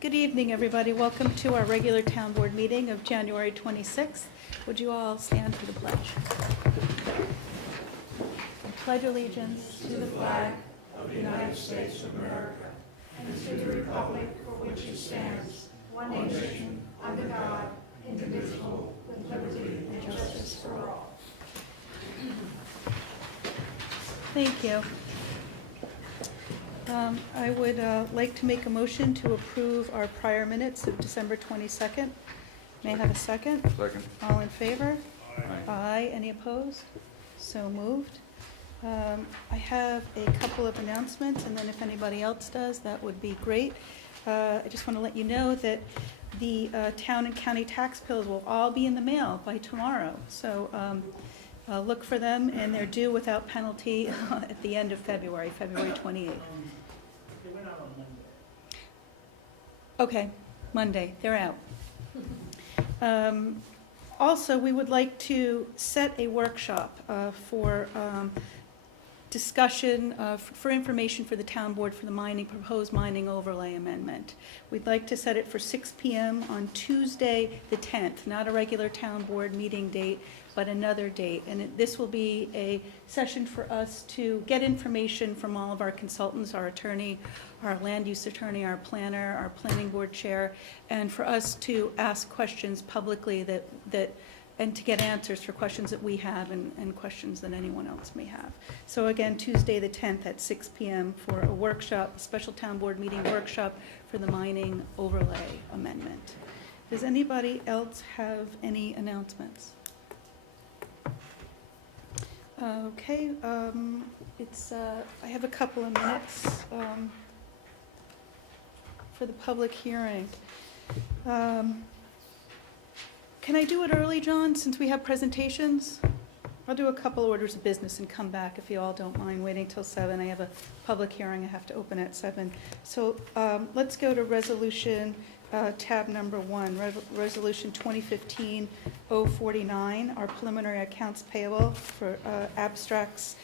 Good evening, everybody. Welcome to our regular town board meeting of January 26th. Would you all stand for the pledge? I pledge allegiance to the flag of the United States of America and to the republic for which it stands, one nation, under God, indivisible, with liberty and justice for all. Thank you. I would like to make a motion to approve our prior minutes of December 22nd. May I have a second? Second. All in favor? Aye. Aye. Any opposed? So moved. I have a couple of announcements, and then if anybody else does, that would be great. I just want to let you know that the town and county tax bills will all be in the mail by tomorrow. So look for them, and they're due without penalty at the end of February 28th. They went out on Monday. Okay, Monday, they're out. Also, we would like to set a workshop for discussion, for information for the town board for the proposed mining overlay amendment. We'd like to set it for 6 p.m. on Tuesday, the 10th, not a regular town board meeting date, but another date. And this will be a session for us to get information from all of our consultants, our attorney, our land use attorney, our planner, our planning board chair, and for us to ask questions publicly and to get answers for questions that we have and questions that anyone else may have. So again, Tuesday the 10th at 6 p.m. for a workshop, a special town board meeting workshop for the mining overlay amendment. Does anybody else have any announcements? Okay, I have a couple of minutes for the public hearing. Can I do it early, John, since we have presentations? I'll do a couple orders of business and come back if you all don't mind waiting till 7. I have a public hearing I have to open at 7. So let's go to resolution tab number 1, resolution 2015-049, our preliminary accounts payable for abstracts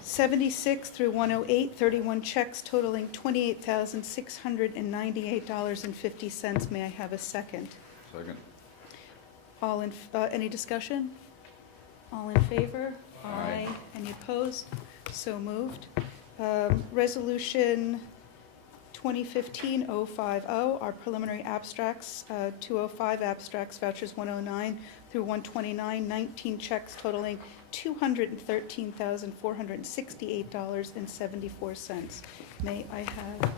76 through 108, 31 checks totaling $28,698.50. May I have a second? Second. All in, any discussion? All in favor? Aye. Any opposed? So moved. Resolution 2015-050, our preliminary abstracts, 205 abstracts, vouchers 109 through 129, 19 checks totaling $213,468.74. May I have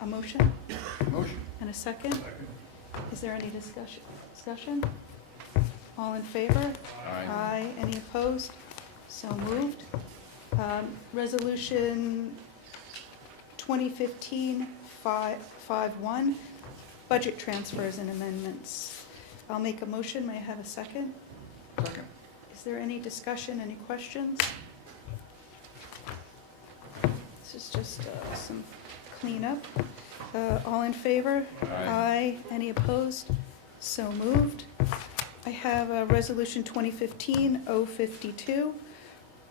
a motion? Motion. And a second? Is there any discussion? All in favor? Aye. Any opposed? So moved. Resolution 2015-51, budget transfers and amendments. I'll make a motion. May I have a second? Second. Is there any discussion, any questions? This is just some cleanup. All in favor? Aye. Any opposed? So moved. I have resolution 2015-052,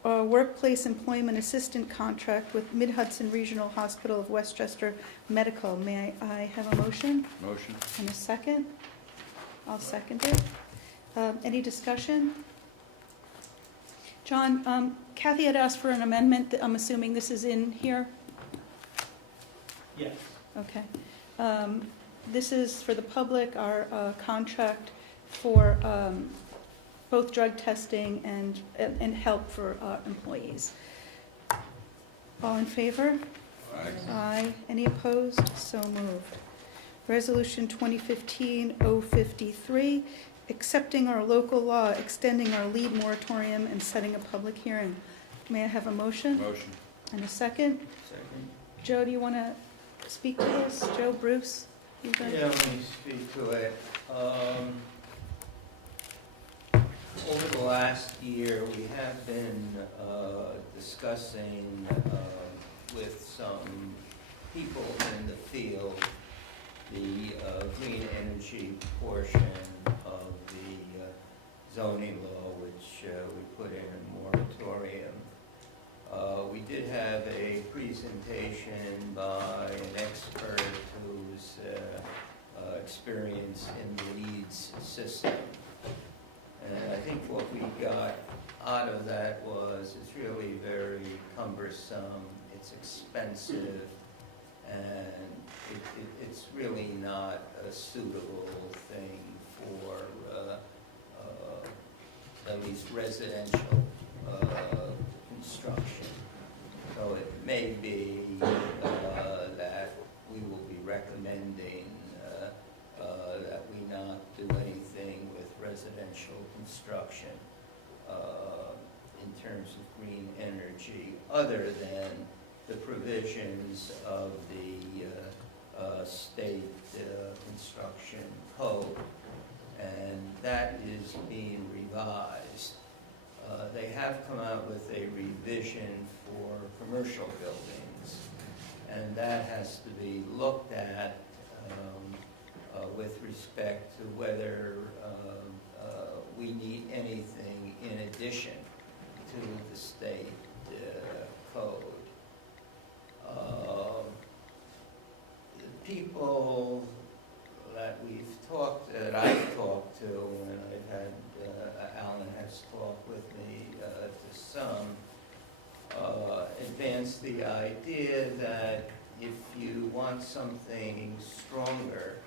workplace employment assistant contract with Mid-Hudson Regional Hospital of Westchester Medical. May I have a motion? Motion. And a second? I'll second it. Any discussion? John, Kathy had asked for an amendment. I'm assuming this is in here? Yes. Okay. This is for the public, our contract for both drug testing and help for employees. All in favor? Aye. Aye. Any opposed? So moved. Resolution 2015-053, accepting our local law, extending our lead moratorium, and setting a public hearing. May I have a motion? Motion. And a second? Second. Joe, do you want to speak to this? Joe, Bruce? You guys? Yeah, let me speak to it. Over the last year, we have been discussing with some people in the field the green energy portion of the zoning law, which we put in a moratorium. We did have a presentation by an expert who system. And I think what we got out of that was it's really very cumbersome, it's expensive, and it's really not a suitable thing for at least residential construction. So it may be that we will be recommending that we not do anything with residential construction in terms of green energy, other than the provisions of the state construction code. And that is being revised. They have come out with a revision for commercial buildings, and that has to be looked at with respect to whether we need anything in addition to the state code. The people that I've talked to, and I've had, Alan has talked with me to some, advance the idea that if you want something stronger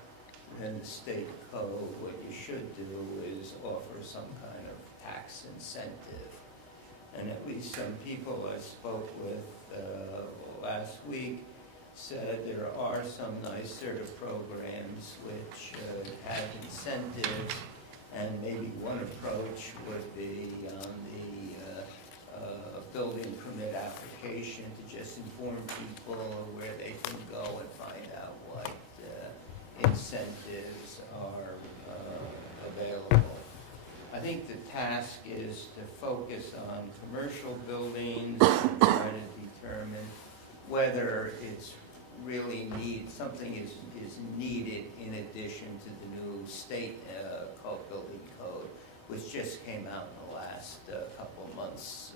than the state code, what you should do is offer some kind of tax incentive. And at least some people I spoke with last week said there are some nicer programs which have incentives, and maybe one approach would be on the building permit application to just inform people where they can go and find out what incentives are available. I think the task is to focus on commercial buildings and try to determine whether it's really something is needed in addition to the new state building code, which just came out in the last couple of months.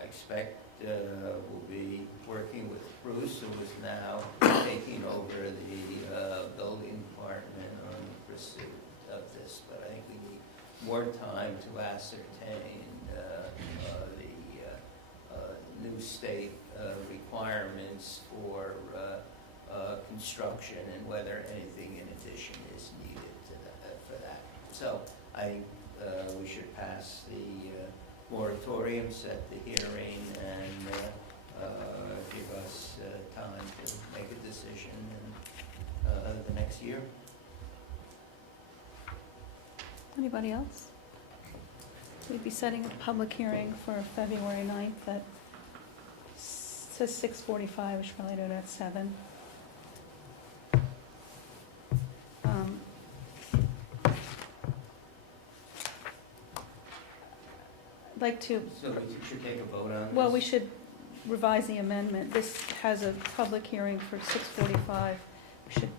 I expect we'll be working with Bruce, who is now taking over the building department on the pursuit of this, but I think we need more time to ascertain the new state requirements for construction and whether anything in addition is needed for that. So I think we should pass the moratorium, set the hearing, and give us time to make a decision in the next year. Anybody else? We'd be setting a public hearing for February 9th at, says 6:45, we should probably do it at 7. I'd like to, So we should take a vote on this? well, we should revise the amendment. This has a public hearing for 6:45. We should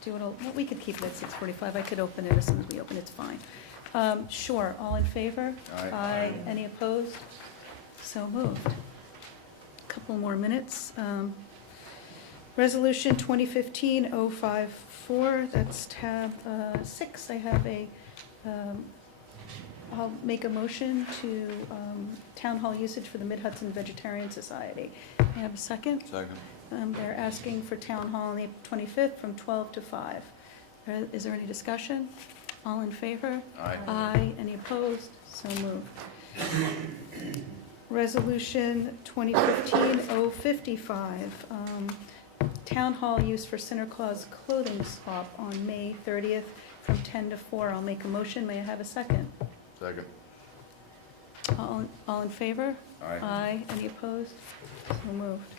do it, well, we could keep it at 6:45. I could open it as soon as we open it, it's fine. Sure, all in favor? Aye. Any opposed? So moved. Couple more minutes. Resolution 2015-054, that's tab 6. I have I'll make a motion to town hall usage for the Mid-Hudson Vegetarian Society. May I have a second? Second. They're asking for town hall on the 25th from 12 to 5. Is there any discussion? All in favor? Aye. Aye. Any opposed? So moved. Resolution 2015-055, town hall use for Santa Claus clothing swap on May 30th from 10 to 4. I'll make a motion. May I have a second? Second. All in favor? Aye. Aye. Any opposed? So moved.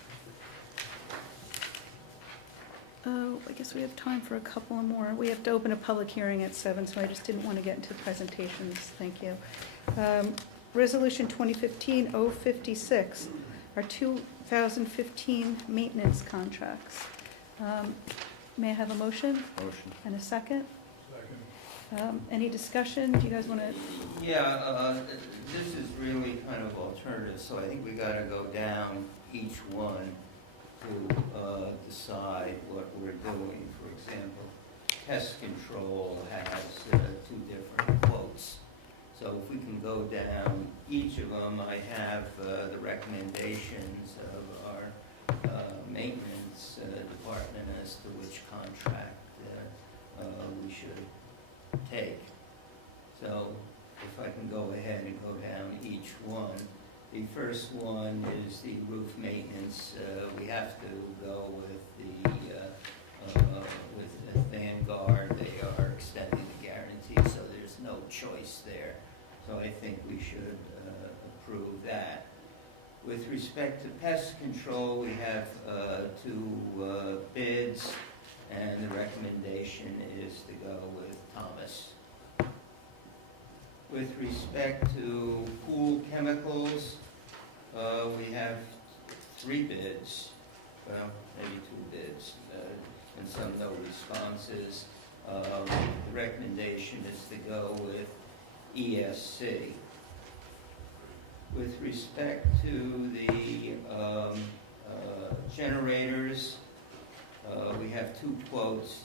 Oh, I guess we have time for a couple more. We have to open a public hearing at 7, so I just didn't want to get into presentations. Thank you. Resolution 2015-056, our 2015 maintenance contracts. May I have a motion Motion. and a second? Any discussion? Do you guys want to? Yeah, this is really kind of alternative, so I think we got to go down each one to decide what we're doing. For example, pest control has two different quotes. So if we can go down each of them, I have the recommendations of our maintenance department as to which contract we should take. So if I can go ahead and go down each one. The first one is the roof maintenance. We have to go with with Vanguard. They are extending the guarantee, so there's no choice there. So I think we should approve that. With respect to pest control, we have two bids, and the recommendation is to go with Thomas. With respect to pool chemicals, we have 3 bids, well, maybe 2 bids, and some no responses. The recommendation is to go with ESC. With respect to the generators, we have 2 quotes.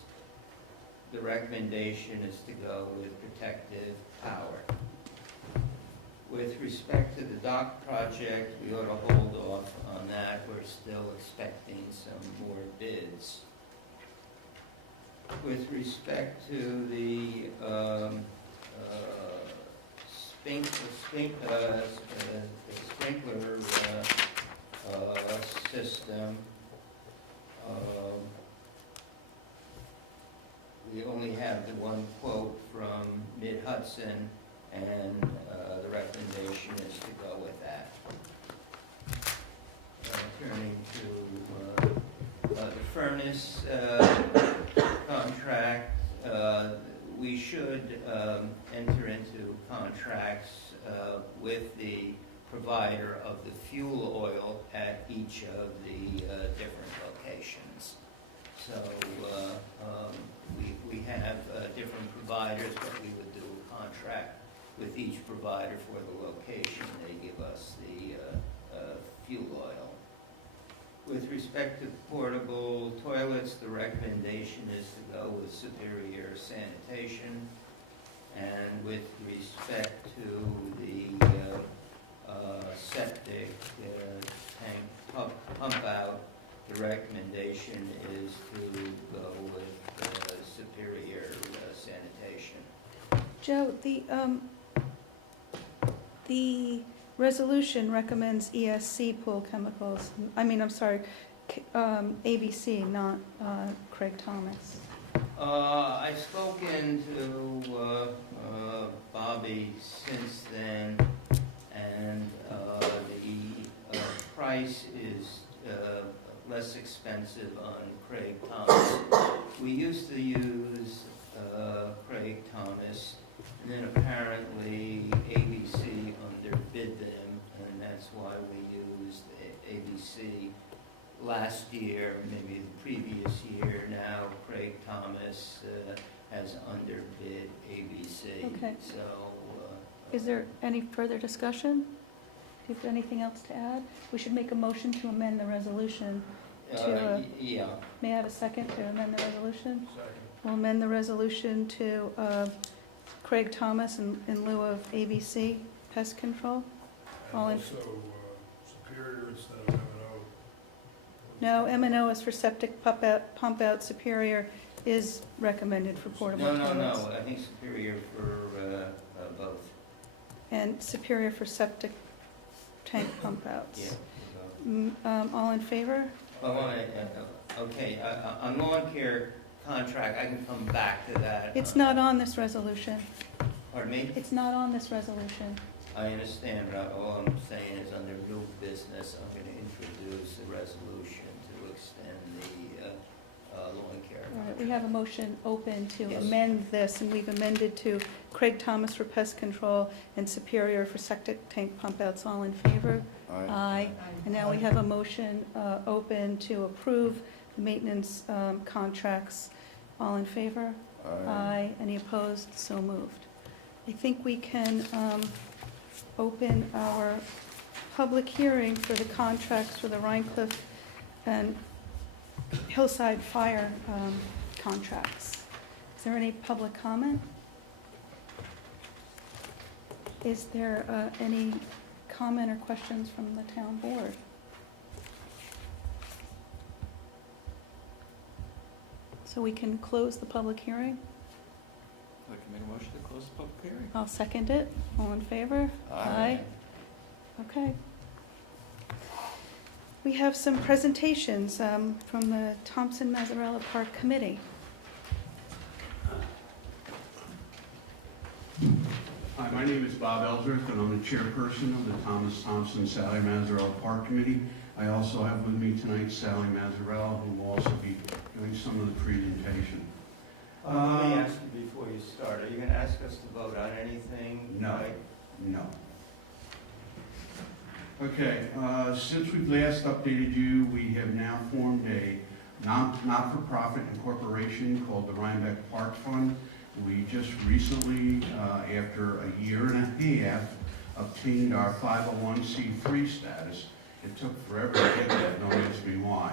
The recommendation is to go with Protective Power. With respect to the dock project, we ought to hold off on that. We're still expecting some more bids. With respect to the sprinkler system, we only have the 1 quote from Mid-Hudson, and the recommendation is to go with that. Turning to the furnace contract, we should enter into contracts with the provider of the fuel oil at each of the different locations. So we have different providers, but we would do a contract with each provider for the location. They give us the fuel oil. With respect to portable toilets, the recommendation is to go with Superior Sanitation. And with respect to the septic tank pump out, the recommendation is to go with Superior Sanitation. Joe, the resolution recommends ESC pool chemicals. ABC, not Craig Thomas. I've spoken to Bobby since then, and the price is less expensive on Craig Thomas. We used to use Craig Thomas, and then apparently ABC underbid them, and that's why we used ABC last year, maybe the previous year. Now Craig Thomas has underbid ABC. Okay. So. Is there any further discussion? Do you have anything else to add? We should make a motion to amend the resolution. Yeah. May I have a second to amend the resolution? Second. We'll amend the resolution to Craig Thomas in lieu of ABC Pest Control. And All in- also Superior instead of M&O. No, M&O is for septic pump out. Superior is recommended for portable toilets. No, I think Superior for both. And Superior for septic tank pump outs. Yeah, for both. All in favor? Okay, on lawn care contract, I can come back to that. It's not on this resolution. Pardon me? It's not on this resolution. I understand, but all I'm saying is under new business, I'm going to introduce a resolution to extend the lawn care All right, contract. we have a motion open to Yes. amend this, and we've amended to Craig Thomas for pest control and Superior for septic tank pump outs. All in favor? Aye. And now we have a motion open to approve the maintenance contracts. All in favor? Aye. Any opposed? So moved. I think we can open our public hearing for the contracts for the Rhinecliff and Hillside Fire contracts. Is there any public comment? Is there any comment or questions from the town board? So we can close the public hearing? I'd like to make a motion to close the public hearing. I'll second it. All in favor? Aye. Okay. We have some presentations from the Thompson Mazzarella Park Committee. Hi, my name is Bob Eldridge, and I'm the chairperson of the Thomas Thompson Sally Mazzarella Park Committee. I also have with me tonight Sally Mazzarella, who will also be doing some of the presentation. Let me ask you before you start, are you going to ask us to vote on anything? No. Right? No. Okay, since we've last updated you, we have now formed a not-for-profit incorporation called the Rhinebeck Park Fund. We just recently, after a year and a half, obtained our 501c3 status. It took forever to get that, don't ask me why.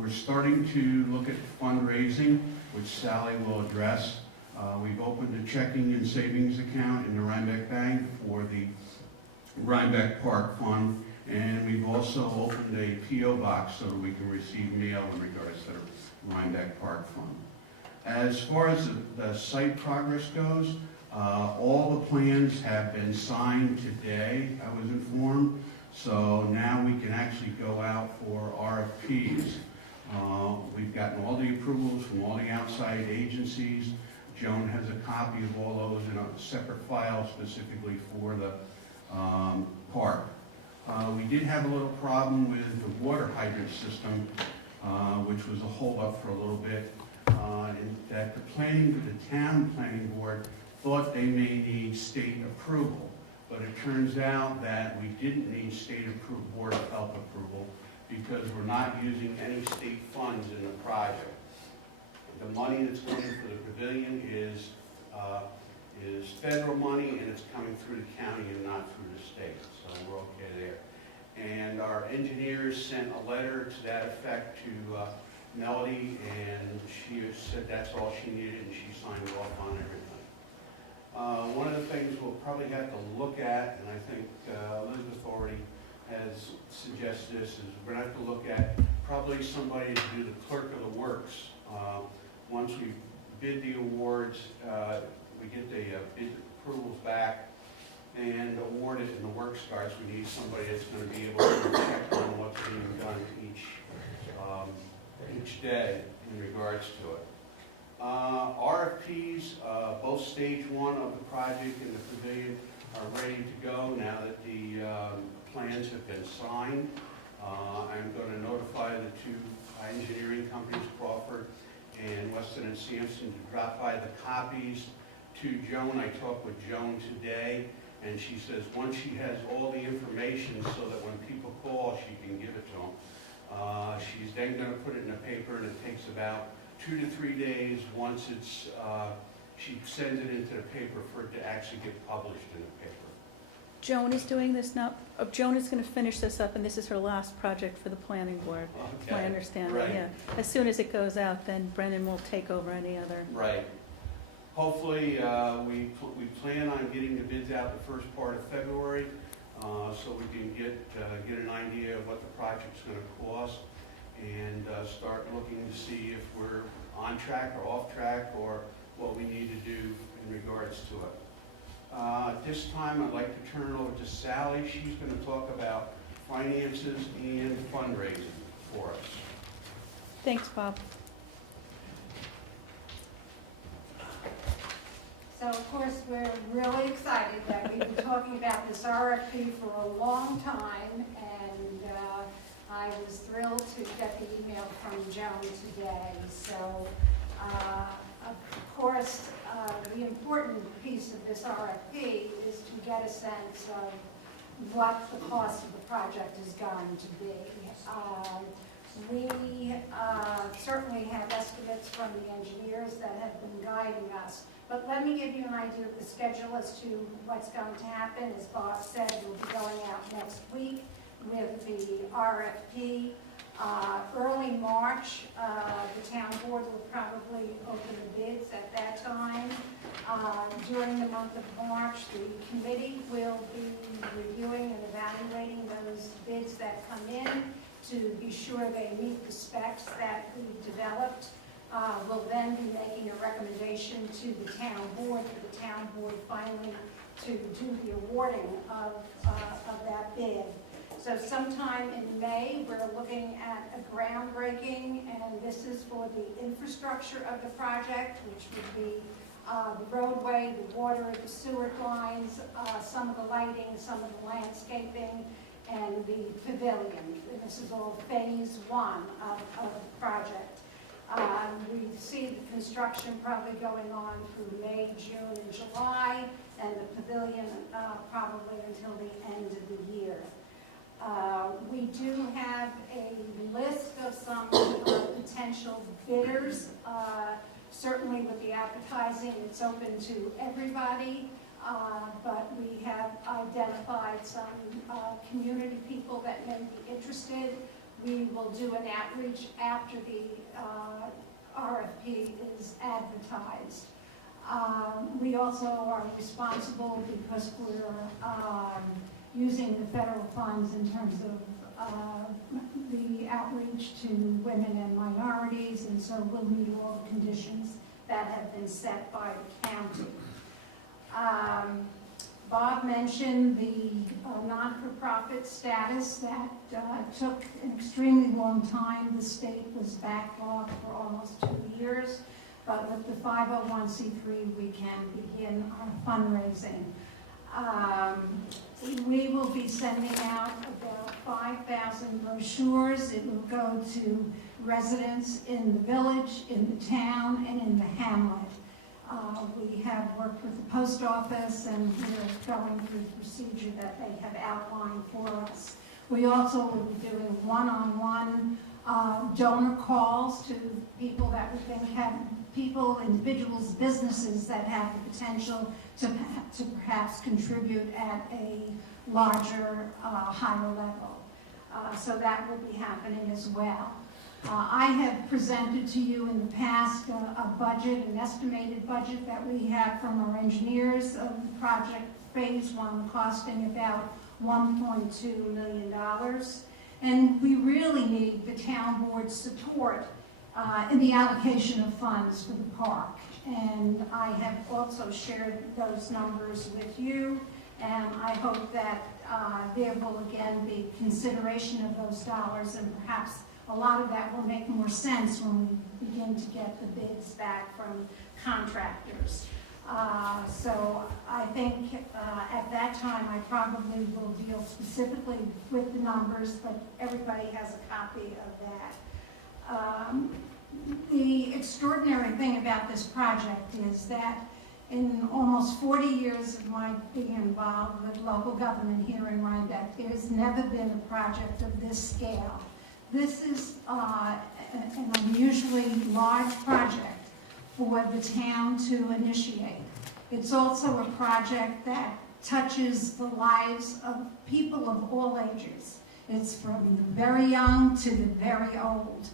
We're starting to look at fundraising, which Sally will address. We've opened a checking and savings account in the Rhinebeck Bank for the Rhinebeck Park Fund, and we've also opened a P.O. box so that we can receive mail in regards to the Rhinebeck Park Fund. As far as the site progress goes, all the plans have been signed today, I was informed, so now we can actually go out for RFPs. We've gotten all the approvals from all the outside agencies. Joan has a copy of all those in a separate file specifically for the park. We did have a little problem with the water hydrant system, which was a holdup for a little bit. And that the town planning board thought they may need state approval, but it turns out that we didn't need state board of health approval because we're not using any state funds in the project. The money that's going for the pavilion is federal money, and it's coming through the county and not through the state, so we're okay there. And our engineers sent a letter to that effect to Melody, and she said that's all she needed, and she signed off on everything. One of the things we'll probably have to look at, and I think Elizabeth already has suggested this, is we're going to have to look at probably somebody to do the clerk of the works. Once we bid the awards, we get the bid approvals back and award it and the work starts, we need somebody that's going to be able to check on what's being done each day in regards to it. RFPs, both stage one of the project and the pavilion are ready to go now that the plans have been signed. I'm going to notify the two engineering companies, Crawford and Weston and Sampson, to drop by the copies to Joan. I talked with Joan today, and she says once she has all the information so that when people call, she can give it to them. She's then going to put it in the paper, and it takes about 2 to 3 days once it's, she sends it into the paper for it to actually get published in the paper. Joan is doing this now. Joan is going to finish this up, and this is her last project for the planning board. Okay. My understanding, Right. yeah. As soon as it goes out, then Brennan will take over any other. Right. Hopefully, we plan on getting the bids out the first part of February, so we can get an idea of what the project's going to cost and start looking to see if we're on track or off track or what we need to do in regards to it. At this time, I'd like to turn it over to Sally. She's going to talk about finances and fundraising for us. Thanks, Bob. So of course, we're really excited that we've been talking about this RFP for a long time, and I was thrilled to get the email from Joan today. So of course, the important piece of this RFP is to get a sense of what the cost of the project is going to be. We certainly have estimates from the engineers that have been guiding us. But let me give you an idea of the schedule as to what's going to happen. As Bob said, we'll be going out next week with the RFP. Early March, the town board will probably open the bids at that time. During the month of March, the committee will be reviewing and evaluating those bids that come in to be sure they meet the specs that we developed. We'll then be making a recommendation to the town board for the town board finally to do the awarding of that bid. So sometime in May, we're looking at a groundbreaking, and this is for the infrastructure of the project, which would be the roadway, the water, the sewer lines, some of the lighting, some of the landscaping, and the pavilion. And this is all phase one of the project. We see the construction probably going on through May, June, and July, and the pavilion probably until the end of the year. We do have a list of some potential bidders. Certainly with the advertising, it's open to everybody, but we have identified some community people that may be interested. We will do an outreach after the RFP is advertised. We also are responsible because we're using the federal funds in terms of the outreach to women and minorities, and so we'll meet all the conditions that have been set by the county. Bob mentioned the non-for-profit status that took an extremely long time. The state was backlogged for almost 2 years, but with the 501c3 we can begin our fundraising. We will be sending out about 5,000 brochures. It will go to residents in the village, in the town, and in the hamlet. We have worked with the post office, and we're going through the procedure that they have outlined for us. We also will be doing one-on-one donor calls to people that we think have individuals, businesses that have the potential to perhaps contribute at a larger, higher level. So that will be happening as well. I have presented to you in the past a budget, an estimated budget that we have from our engineers of the project phase one costing about $1.2 million. And we really need the town board's support in the allocation of funds for the park. And I have also shared those numbers with you, and I hope that there will again be consideration of those dollars, and perhaps a lot of that will make more sense when we begin to get the bids back from contractors. So I think at that time I probably will deal specifically with the numbers, but everybody has a copy of that. The extraordinary thing about this project is that in almost 40 years of my being involved with local government here in Rhinebeck, there has never been a project of this scale. This is an unusually large project for the town to initiate. It's also a project that touches the lives of people of all ages. It's from the very young to the very old.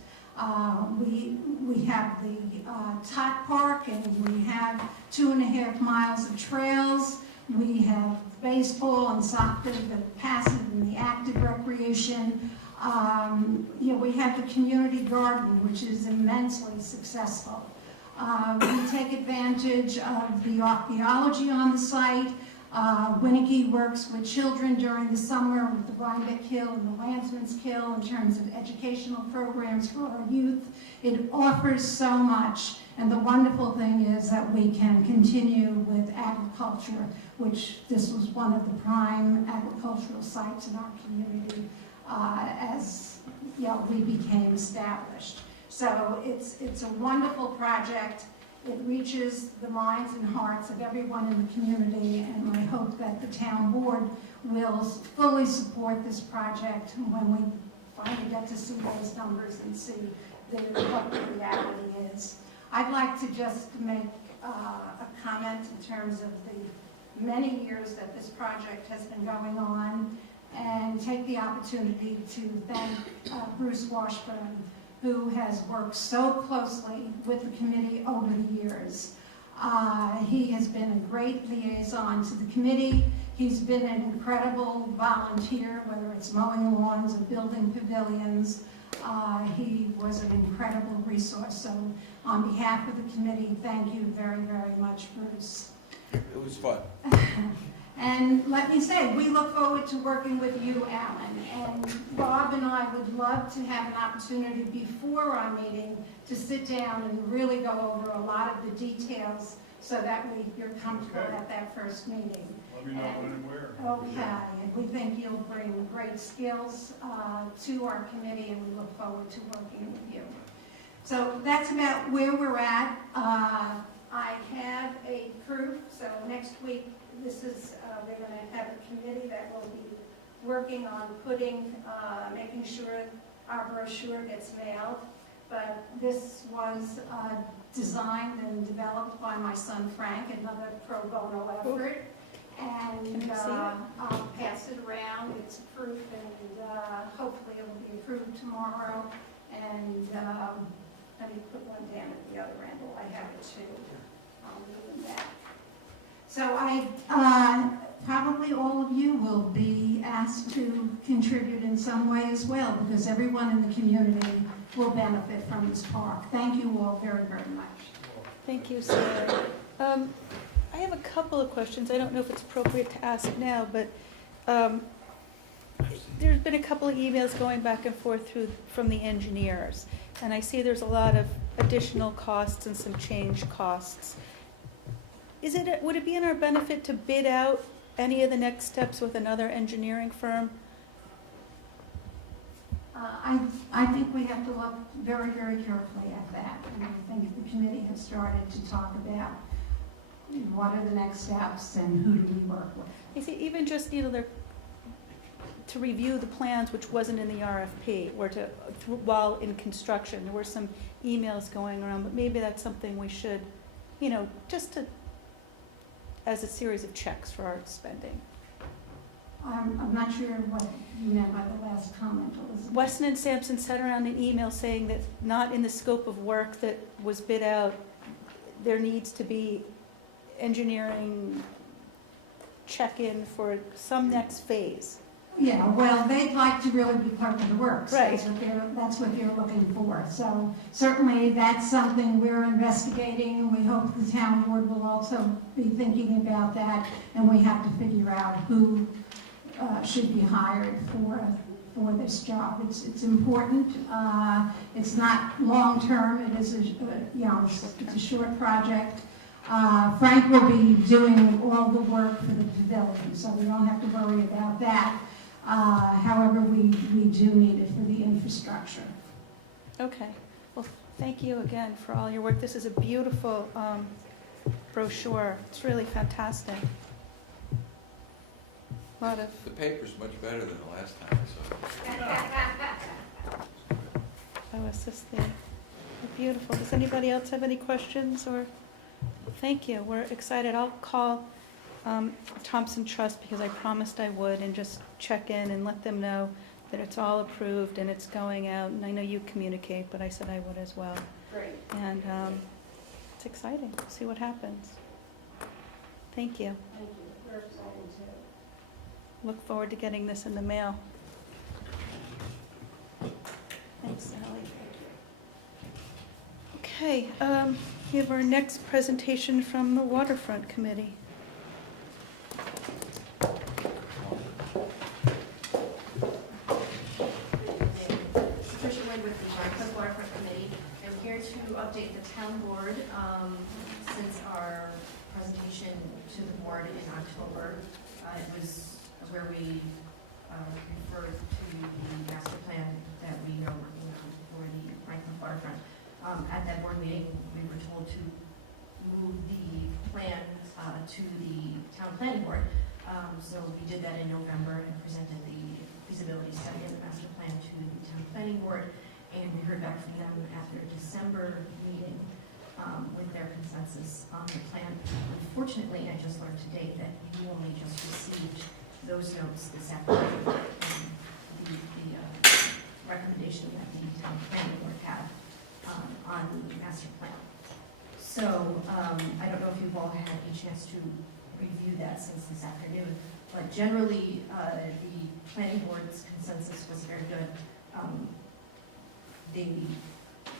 We have the Tot Park, and we have 2.5 miles of trails. We have baseball and soccer, the passive and the active recreation. We have the community garden, which is immensely successful. We take advantage of the archaeology on the site. Winnicke works with children during the summer with the Rhinebeck Kill and the Landsman's Kill in terms of educational programs for our youth. It offers so much, and the wonderful thing is that we can continue with agriculture, which this was one of the prime agricultural sites in our community as we became established. So it's a wonderful project. It reaches the minds and hearts of everyone in the community, and I hope that the town board will fully support this project when we finally get to see those numbers and see what the reality is. I'd like to just make a comment in terms of the many years that this project has been going on. and take the opportunity to thank Bruce Washburn, who has worked so closely with the committee over the years. He has been a great liaison to the committee. He's been an incredible volunteer, whether it's mowing lawns or building pavilions. He was an incredible resource. So on behalf of the committee, thank you very, very much, Bruce. It was fun. And let me say, we look forward to working with you, Alan. And Bob and I would love to have an opportunity before our meeting to sit down and really go over a lot of the details so that you're comfortable Okay. at that first meeting. Let me know when and where. Okay, and we think you'll bring great skills to our committee, and we look forward to working with you. So that's about where we're at. I have a proof, so next week, we're going to have a committee that will be working on making sure our brochure gets mailed. But this was designed and developed by my son Frank, another pro bono effort. And Can I see it? I'll pass it around. It's proof, and hopefully it will be approved tomorrow. And let me put one down at the other end. Well, I have it too. I'll move that. So probably all of you will be asked to contribute in some way as well, because everyone in the community will benefit from this park. Thank you all very, very much. Thank you, Sarah. I have a couple of questions. I don't know if it's appropriate to ask now, but there's been a couple of emails going back and forth from the engineers, and I see there's a lot of additional costs and some change costs. Would it be in our benefit to bid out any of the next steps with another engineering firm? I think we have to look very, very carefully at that. And I think the committee has started to talk about what are the next steps and who do we work with. You see, even just, to review the plans, which wasn't in the RFP, or while in construction, there were some emails going around, but maybe that's something we should, as a series of checks for our spending. I'm not sure what you meant by the last comment, Elizabeth. Weston and Sampson sent around an email saying that not in the scope of work that was bid out, there needs to be engineering check-in for some next phase. Yeah, well, they'd like to really be part of the works. Right. That's what they're looking for. So certainly that's something we're investigating, and we hope the town board will also be thinking about that, and we have to figure out who should be hired for this job. It's important. It's not long-term. It is it's a short project. Frank will be doing all the work for the pavilion, so we don't have to worry about that. However, we do need it for the infrastructure. Okay. Well, thank you again for all your work. This is a beautiful brochure. It's really fantastic. The paper's much better than the last time, so. Oh, it's just they're beautiful. Does anybody else have any questions? Or thank you. We're excited. I'll call Thompson Trust, because I promised I would, and just check in and let them know that it's all approved and it's going out. And I know you communicate, but I said I would as well. Great. And it's exciting. We'll see what happens. Thank you. Thank you. We're excited too. Look forward to getting this in the mail. Thanks, Sally. Okay, we have our next presentation from the Waterfront Committee. Patricia Wood with the Rhinebeck Waterfront Committee. I'm here to update the town board since our presentation to the board in October. It was where we referred to the master plan that we are working on for the Rhinebeck Waterfront. At that board meeting, we were told to move the plan to the town planning board. So we did that in November and presented the feasibility study and the master plan to the town planning board. And we heard back from them at their December meeting with their consensus on the plan. Unfortunately, I just learned today that you only just received those notes this afternoon. information that the town planning board had on the master plan. So I don't know if you've all had a chance to review that since this afternoon, but generally the planning board's consensus was very good.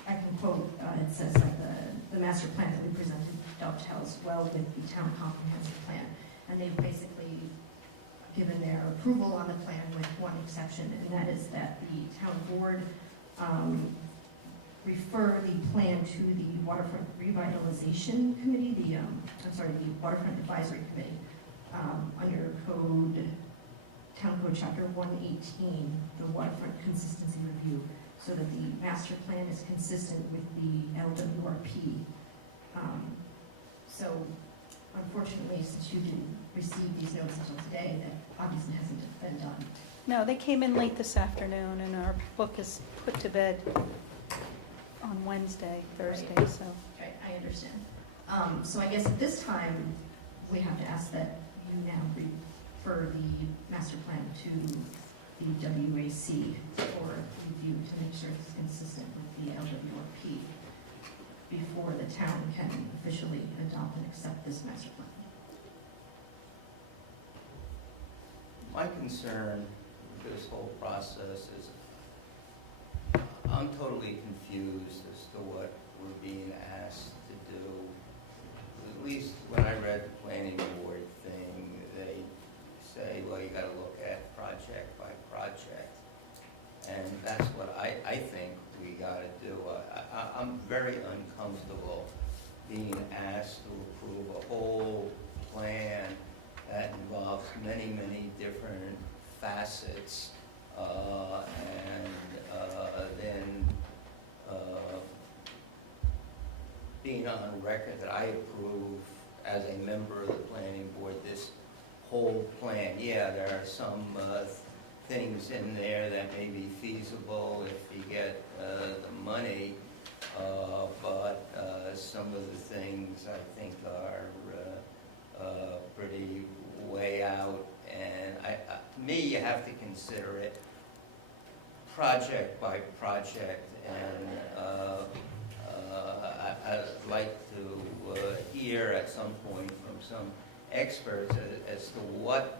I can quote, it says that the master plan that we presented dovetails well with the town comprehensive plan. And they've basically given their approval on the plan with one exception, and that is that the town board refer the plan to the Waterfront Revitalization Committee, the Waterfront Advisory Committee, under Town Code Chapter 118, the Waterfront Consistency Review, so that the master plan is consistent with the LWRP. So unfortunately, since you didn't receive these notes until today, that obviously hasn't been done. No, they came in late this afternoon, and our book is put to bed on Thursday, so. Right, I understand. So I guess at this time, we have to ask that you now refer the master plan to the WAC for review to make sure it's consistent with the LWRP before the town can officially adopt and accept this master plan. My concern with this whole process is I'm totally confused as to what we're being asked to do. At least when I read the planning board thing, they say, well, you gotta look at project by project. And that's what I think we gotta do. I'm very uncomfortable being asked to approve a whole plan that involves many, many different facets, and then being on record that I approve as a member of the planning board this whole plan. Yeah, there are some things in there that may be feasible if you get the money, but some of the things I think are pretty way out. And to me, you have to consider it project by project, and I'd like to hear at some point from some experts as to what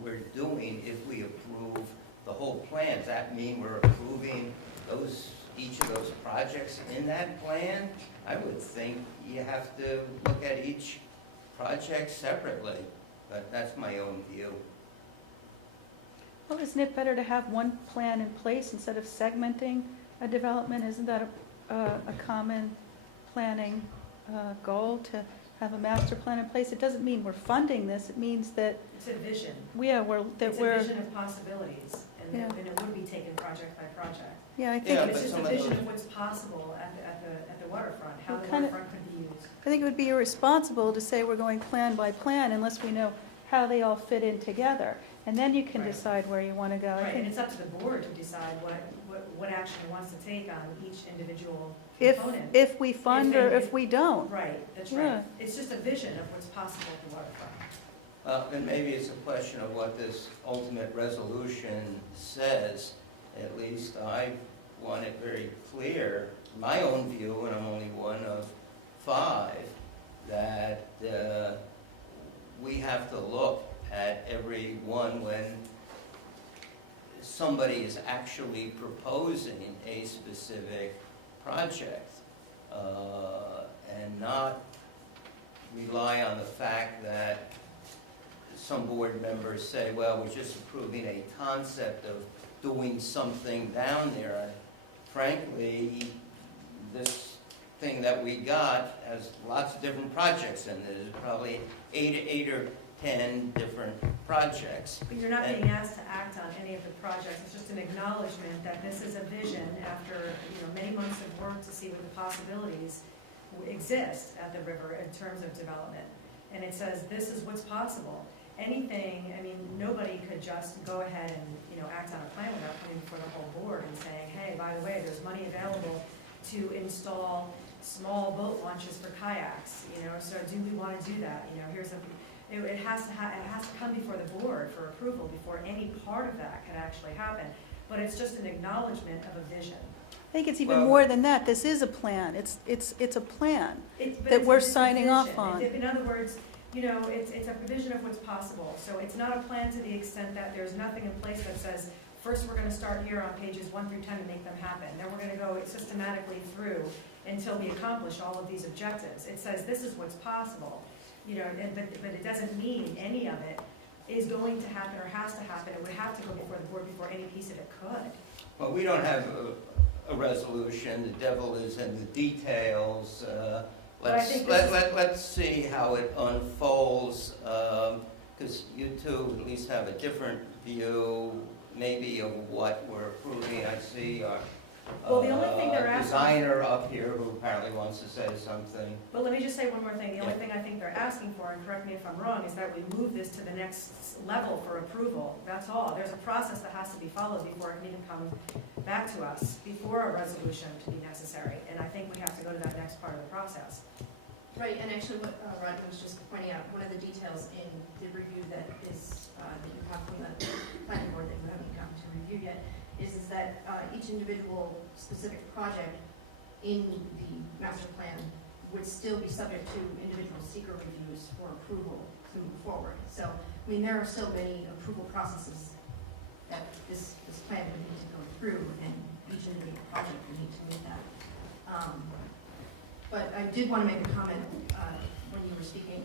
we're doing if we approve the whole plan. Does that mean we're approving each of those projects in that plan? I would think you have to look at each project separately, but that's my own view. Well, isn't it better to have one plan in place instead of segmenting a development? Isn't that a common planning goal, to have a master plan in place? It doesn't mean we're funding this, it means that, It's a vision. yeah, It's a vision of possibilities, and Yeah. and it would be taken project by project. yeah, I think, Yeah, It's but just a some of vision those- of what's possible at the waterfront, how Well, the kinda- waterfront could be used. I think it would be irresponsible to say we're going plan by plan unless we know how they all fit in together. And then you can Right. decide where you want to go. I Right, and think it's up to the board to decide what action it wants to take on each individual if component. we fund or if we don't. Right, that's Yeah. right. It's just a vision of what's possible at the waterfront. And maybe it's a question of what this ultimate resolution says. At least I want it very clear, my own view, and I'm only one of 5, that we have to look at every one when somebody is actually proposing a specific project, and not rely on the fact that some board members say, well, we're just approving a concept of doing something down there. And frankly, this thing that we got has lots of different projects in it. There's probably 8 or 10 different projects. But you're not being asked to act on any of the projects, it's just an acknowledgement that this is a vision after, many months of work to see what the possibilities exist at the river in terms of development. And it says, this is what's possible. Anything, nobody could just go ahead and, act on a plan without coming before the whole board and saying, hey, by the way, there's money available to install small boat launches for kayaks, so do we want to do that? It has to come before the board for approval before any part of that can actually happen. but it's just an acknowledgement of a vision. I think it's even Well- more than that. This is a plan. It's a plan. But That we're it's a signing off vision. on. In other words, you know, it's a vision of what's possible. So it's not a plan to the extent that there's nothing in place that says, first, we're gonna start here on pages 1 through 10 and make them happen. Then we're gonna go systematically through until we accomplish all of these objectives. It says, this is what's possible, you know, but it doesn't mean any of it is going to happen or has to happen. It would have to go before the board before any piece of it could. Well, we don't have a resolution, the devil is in the details. But I think this is- Let's see how it unfolds, because you two at least have a different view, maybe of what we're approving. I see our Well, the only thing they're asking- designer up here who apparently wants to say something. But let me just say one more thing. The only Yeah. thing I think they're asking for, and correct me if I'm wrong, is that we move this to the next level for approval. That's all. There's a process that has to be followed before it can even come back to us, before a resolution to be necessary. And I think we have to go to that next part of the process. Right, and actually what Rodney was just pointing out, one of the details in the review that is, that you have from the planning board that you haven't gotten to review yet, is that each individual specific project in the master plan would still be subject to individual seeker reviews for approval to move forward. So, I mean, there are still many approval processes that this plan would need to go through, and each individual project would need to meet that. But I did want to make a comment when you were speaking.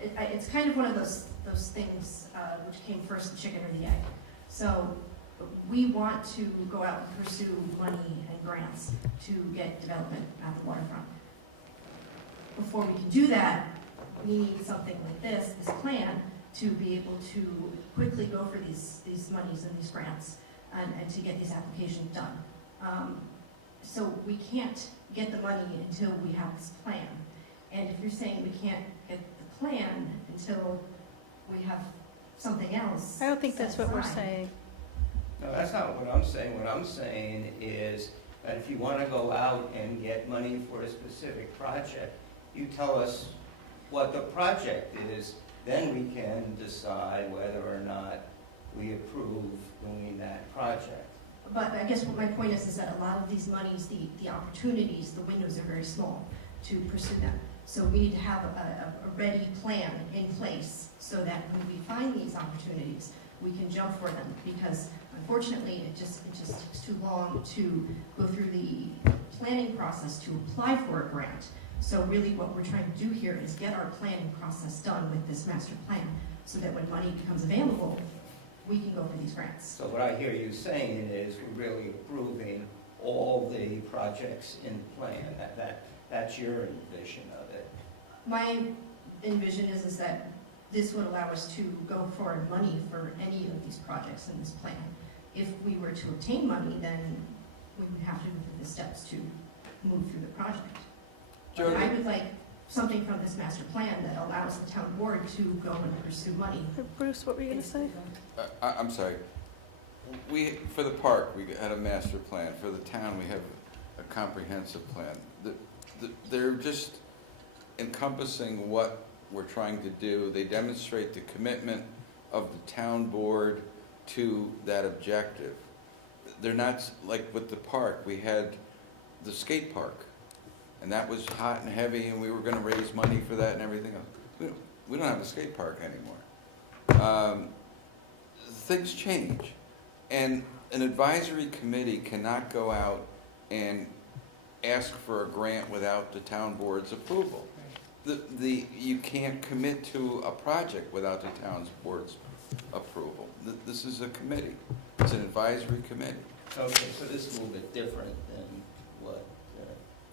It's kind of one of those things which came first, the chicken or the egg. So we want to go out and pursue money and grants to get development at the waterfront. Before we can do that, we need something like this plan, to be able to quickly go for these monies and these grants and to get these applications done. So we can't get the money until we have this plan. And if you're saying we can't get the plan until we have something else. I don't think that's set what we're aside. saying. No, that's not what I'm saying. What I'm saying is that if you want to go out and get money for a specific project, you tell us what the project is, then we can decide whether or not we approve doing that project. But I guess what my point is that a lot of these monies, the opportunities, the windows are very small to pursue them. So we need to have a ready plan in place so that when we find these opportunities, we can jump for them. Because unfortunately, it just takes too long to go through the planning process to apply for a grant. So really what we're trying to do here is get our planning process done with this master plan so that when money becomes available, we can go for these grants. So what I hear you saying is we're really approving all the projects in plan. That's your envision of it. My envision is that this would allow us to go for money for any of these projects in this plan. If we were to obtain money, then we would have to go through the steps to move through the project. But I would like something from this master plan that allows the town board to go and pursue money. Bruce, what were you going to say? I'm sorry. For the park, we had a master plan. For the town, we have a comprehensive plan. They're just encompassing what we're trying to do. They demonstrate the commitment of the town board to that objective. They're not, like with the park, we had the skate park, and that was hot and heavy, and we were gonna raise money for that and everything else. We don't have a skate park anymore. Things change, and an advisory committee cannot go out and ask for a grant without the town board's approval. You can't commit to a project without the town board's approval. This is a committee. It's an advisory committee. Okay, so this is a little bit different than what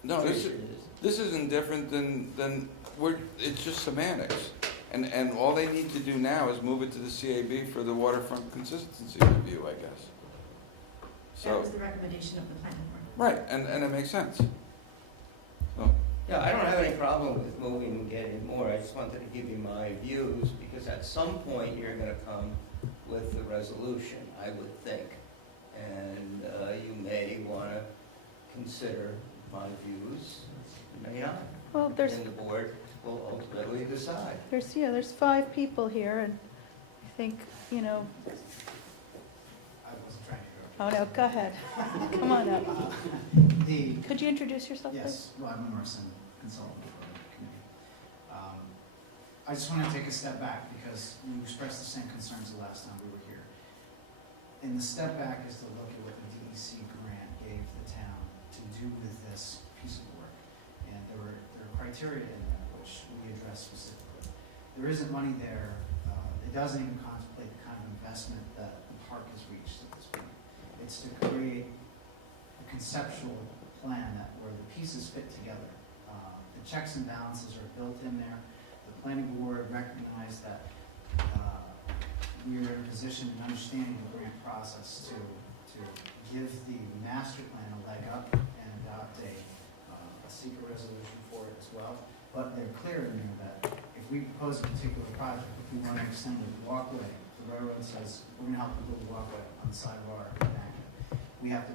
No, Tricia is. this isn't different than it's just semantics. And all they need to do now is move it to the CAB for the waterfront consistency review, I guess. That So, was the recommendation of the planning board. right, and it makes sense. So, Yeah, I don't have any problem with moving and getting more. I just wanted to give you my views, because at some point you're gonna come with the resolution, I would think. And you may wanna consider my views, you may not. Well, And the board will ultimately decide. there's 5 people here, and I think, I wasn't trying to Oh, no, go ahead. Come on up. The, Could you introduce yourself, please? yes, well, I'm a Morrison consultant for the committee. I just want to take a step back because you expressed the same concerns the last time we were here. And the step back is to look at what the DEC grant gave the town to do with this piece of work. And there are criteria in there which we address specifically. There isn't money there. It doesn't even contemplate the kind of investment that the park has reached at this point. It's to create a conceptual plan where the pieces fit together. The checks and balances are built in there. The planning board recognized that we are in a position in understanding the grant process to give the master plan a leg up and adopt a secret resolution for it as well. But they're clear in there that if we propose a particular project, if we want to extend the walkway, the railroad says, we're going to help you build a walkway on the side of our embankment. We have to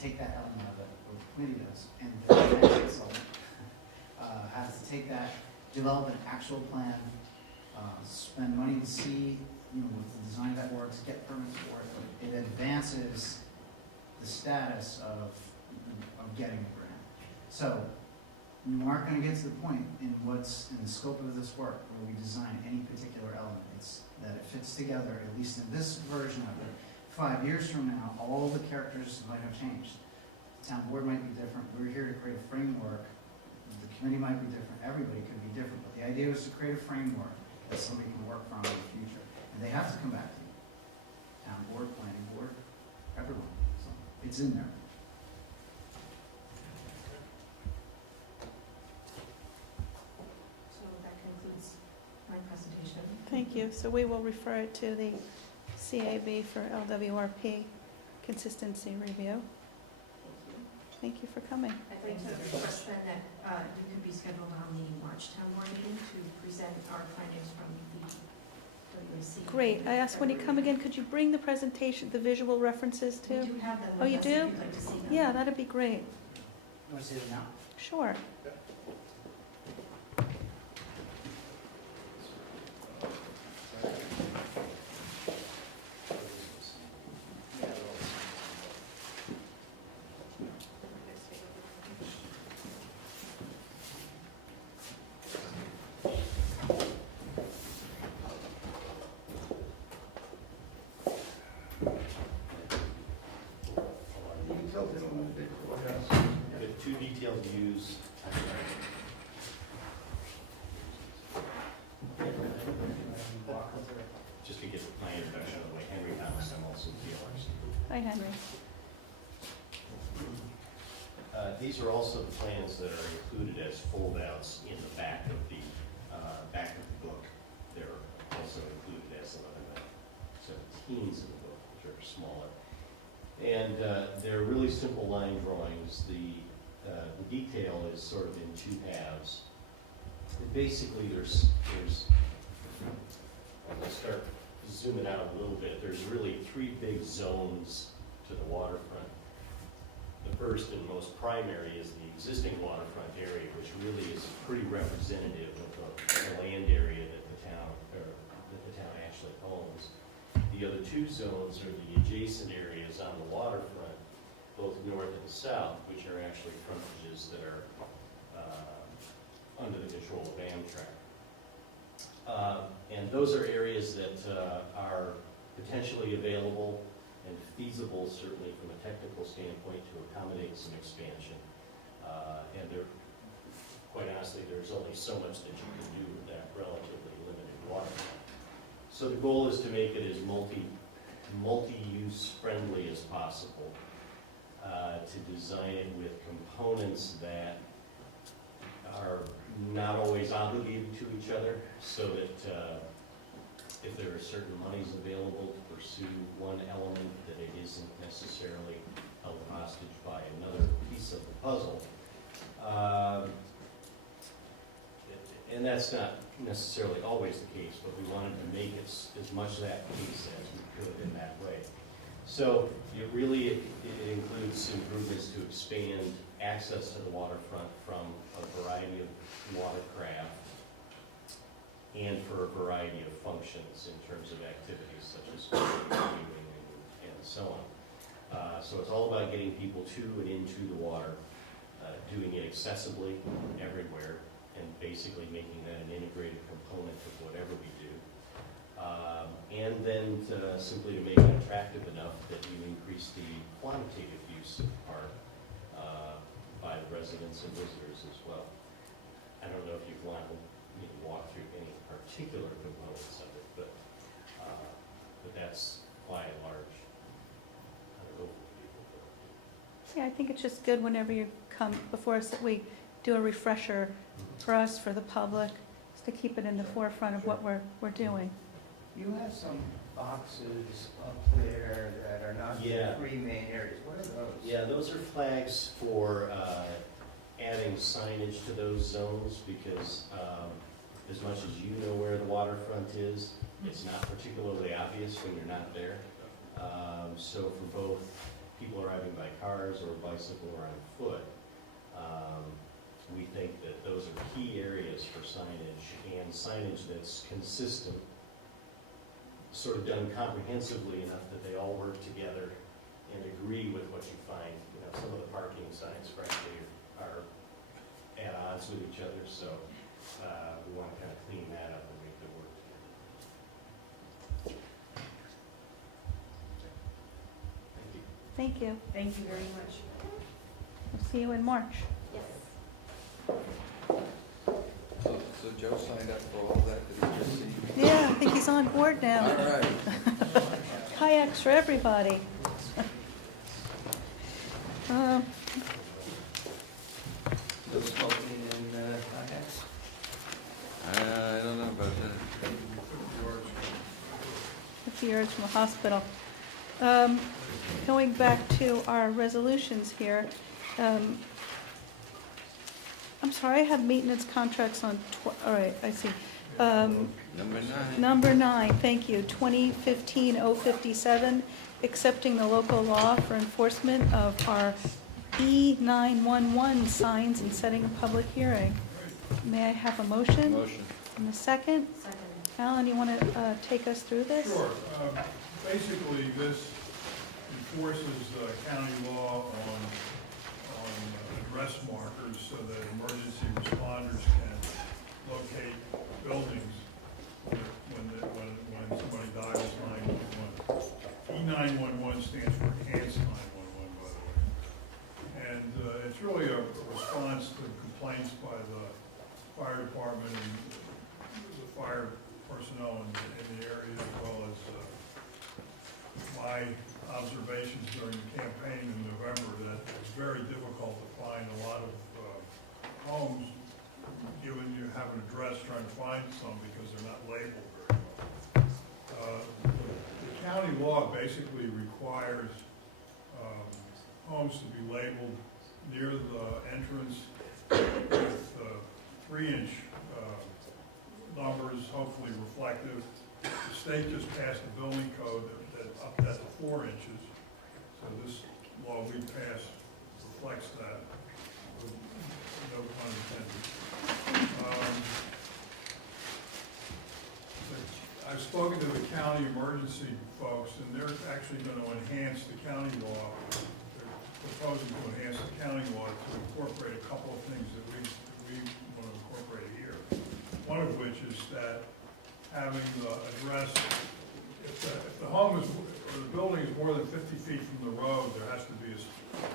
take that element of it, or the committee does, and the finance consultant has to take that, develop an actual plan, spend money to see, with the design that works, get permits for it. It advances the status of getting a grant. So you aren't going to get to the point in what's in the scope of this work where we design any particular element. It's that it fits together, at least in this version of it. 5 years from now, all the characters might have changed. The town board might be different. We're here to create a framework. The committee might be different. Everybody could be different. But the idea was to create a framework that somebody can work from in the future. And they have to come back to you. Town board, planning board, everyone. So it's in there. So that concludes my presentation. Thank you. So we will refer it to the CAB for LWRP consistency review. Thank you for coming. I'd like to request then that you could be scheduled on the March town board meeting to present our findings from the WAC. Great. I asked when you come again, could you bring the presentation, the visual references We too? do have them Oh, with you us do? if you'd like to see them. Yeah, that'd be great. You want to see it now? Sure. The two detailed views. Just to get my introduction of the way, Henry Thomas, I'm also DLRC. Hi, Henry. These are also the plans that are included as foldouts in the back of the book. They're also included as 17s in the book, which are smaller. And they're really simple line drawings. The detail is sort of in two halves. And basically, there's I'll start zooming out a little bit. There's really three big zones to the waterfront. The first and most primary is the existing waterfront area, which really is pretty representative of the land area that the town actually owns. The other two zones are the adjacent areas on the waterfront, both north and south, which are actually frontages that are under the control of Amtrak. And those are areas that are potentially available and feasible, certainly from a technical standpoint, to accommodate some expansion. And quite honestly, there's only so much that you can do with that relatively limited waterfront. So the goal is to make it as multi-use friendly as possible, to design it with components that are not always obligated to each other, so that if there are certain monies available to pursue one element, that it isn't necessarily held hostage by another piece of the puzzle. And that's not necessarily always the case, but we wanted to make it as much that case as we could in that way. So it includes improvements to expand access to the waterfront from a variety of watercraft and for a variety of functions in terms of activities such as viewing and so on. So it's all about getting people to and into the water, doing it accessibly everywhere, and basically making that an integrated component of whatever we do. And then simply to make it attractive enough that you increase the quantitative use of the park by the residents and visitors as well. I don't know if you want me to walk through any particular components of it, but that's by and large. I don't know. Yeah, I think it's just good whenever you come before us that we do a refresher for us, for the public, just to keep it in the forefront of what we're doing. You have some boxes up there that are not Yeah. the three main areas. What are those? Yeah, those are flags for adding signage to those zones because as much as you know where the waterfront is, it's not particularly obvious when you're not there. So for both people arriving by cars or bicycle or on foot, we think that those are key areas for signage and signage that's consistent, sort of done comprehensively enough that they all work together and agree with what you find. You know, some of the parking signs, frankly, are at odds with each other, so we want to kind of clean that up and make them work together. Thank you. Thank you. Thank you very much. We'll see you in March. So Joe signed up for all that, did he just see? Yeah, I think he's on board All now. right. Kayaks for everybody. Still smoking in kayaks? I don't know about that. 50 yards from the hospital. Going back to our resolutions here, I'm sorry, I have maintenance contracts on, all right, I see. Number 9. Number 9, thank you, 2015-057, accepting the local law for enforcement of our E911 signs and setting a public hearing. May I have a motion? Motion. And a second? Second. Alan, you want to take us through this? Sure. Basically, this enforces county law on address markers so that emergency responders can locate buildings when somebody dials 911. E911 stands for Enhanced 911, by the way. And it's really a response to complaints by the fire department and the fire personnel in the area, as well as my observations during the campaign in November, that it's very difficult to find a lot of homes, given you have an address, trying to find some because they're not labeled very well. The county law basically requires homes to be labeled near the entrance with 3-inch numbers, hopefully reflective. The state just passed a building code that upped that to 4 inches. So this law we passed reflects that, with no pun intended. I've spoken to the county emergency folks, and they're actually going to enhance the county law. They're proposing to enhance the county law to incorporate a couple of things that we want to incorporate here. One of which is that having the address, if the home is, or the building is more than 50 feet from the road, there has to be a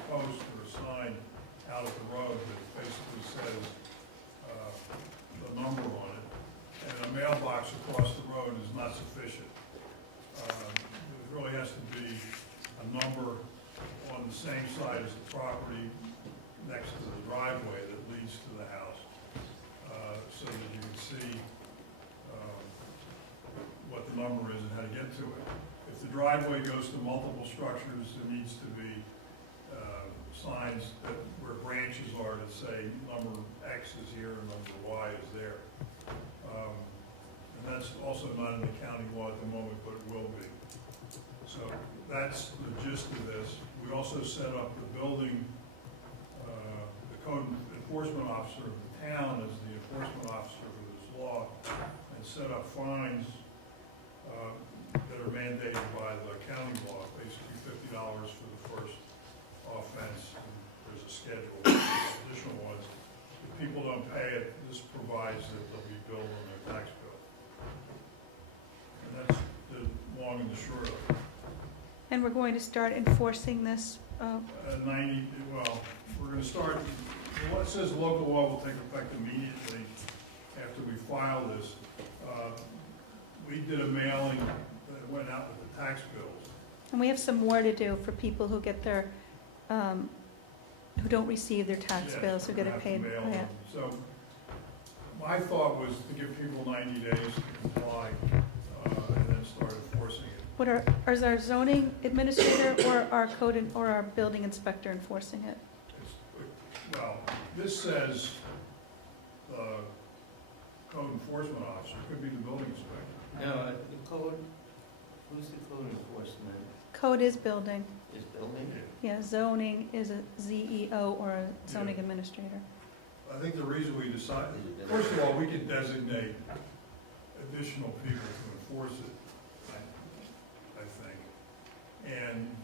post or a sign out at the road that basically says the number on it. And a mailbox across the road is not sufficient. There really has to be a number on the same side as the property next to the driveway that leads to the house, so that you can see what the number is and how to get to it. If the driveway goes to multiple structures, there needs to be signs that where branches are that say number X is here and number Y is there. And that's also not in the county law at the moment, but it will be. So that's the gist of this. We also set up the building, the code enforcement officer of the town as the enforcement officer for this law, and set up fines that are mandated by the county law, basically $50 for the first offense, and there's a schedule, additional ones. If people don't pay it, this provides that they'll be billed on their tax bill. And that's the long and the short of it. And we're going to start enforcing this, 90, well, we're gonna start, well, it says local law will take effect immediately after we file this. We did a mailing that went out with the tax bills. and we have some more to do for people who get their, who don't receive their tax Yeah, bills, who we're get gonna it have to paid. mail Yeah. them. So, my thought was to give people 90 days to comply, and then start enforcing it. What are, is our zoning administrator or our or our building inspector enforcing it? Well, this says, code enforcement officer, could be the building inspector. No, the code, who's the code enforcement? Code is building. Is building? Yeah, zoning is a ZEO or a zoning administrator. I think the reason we decided, first of all, we could designate additional people to enforce it, I think. And,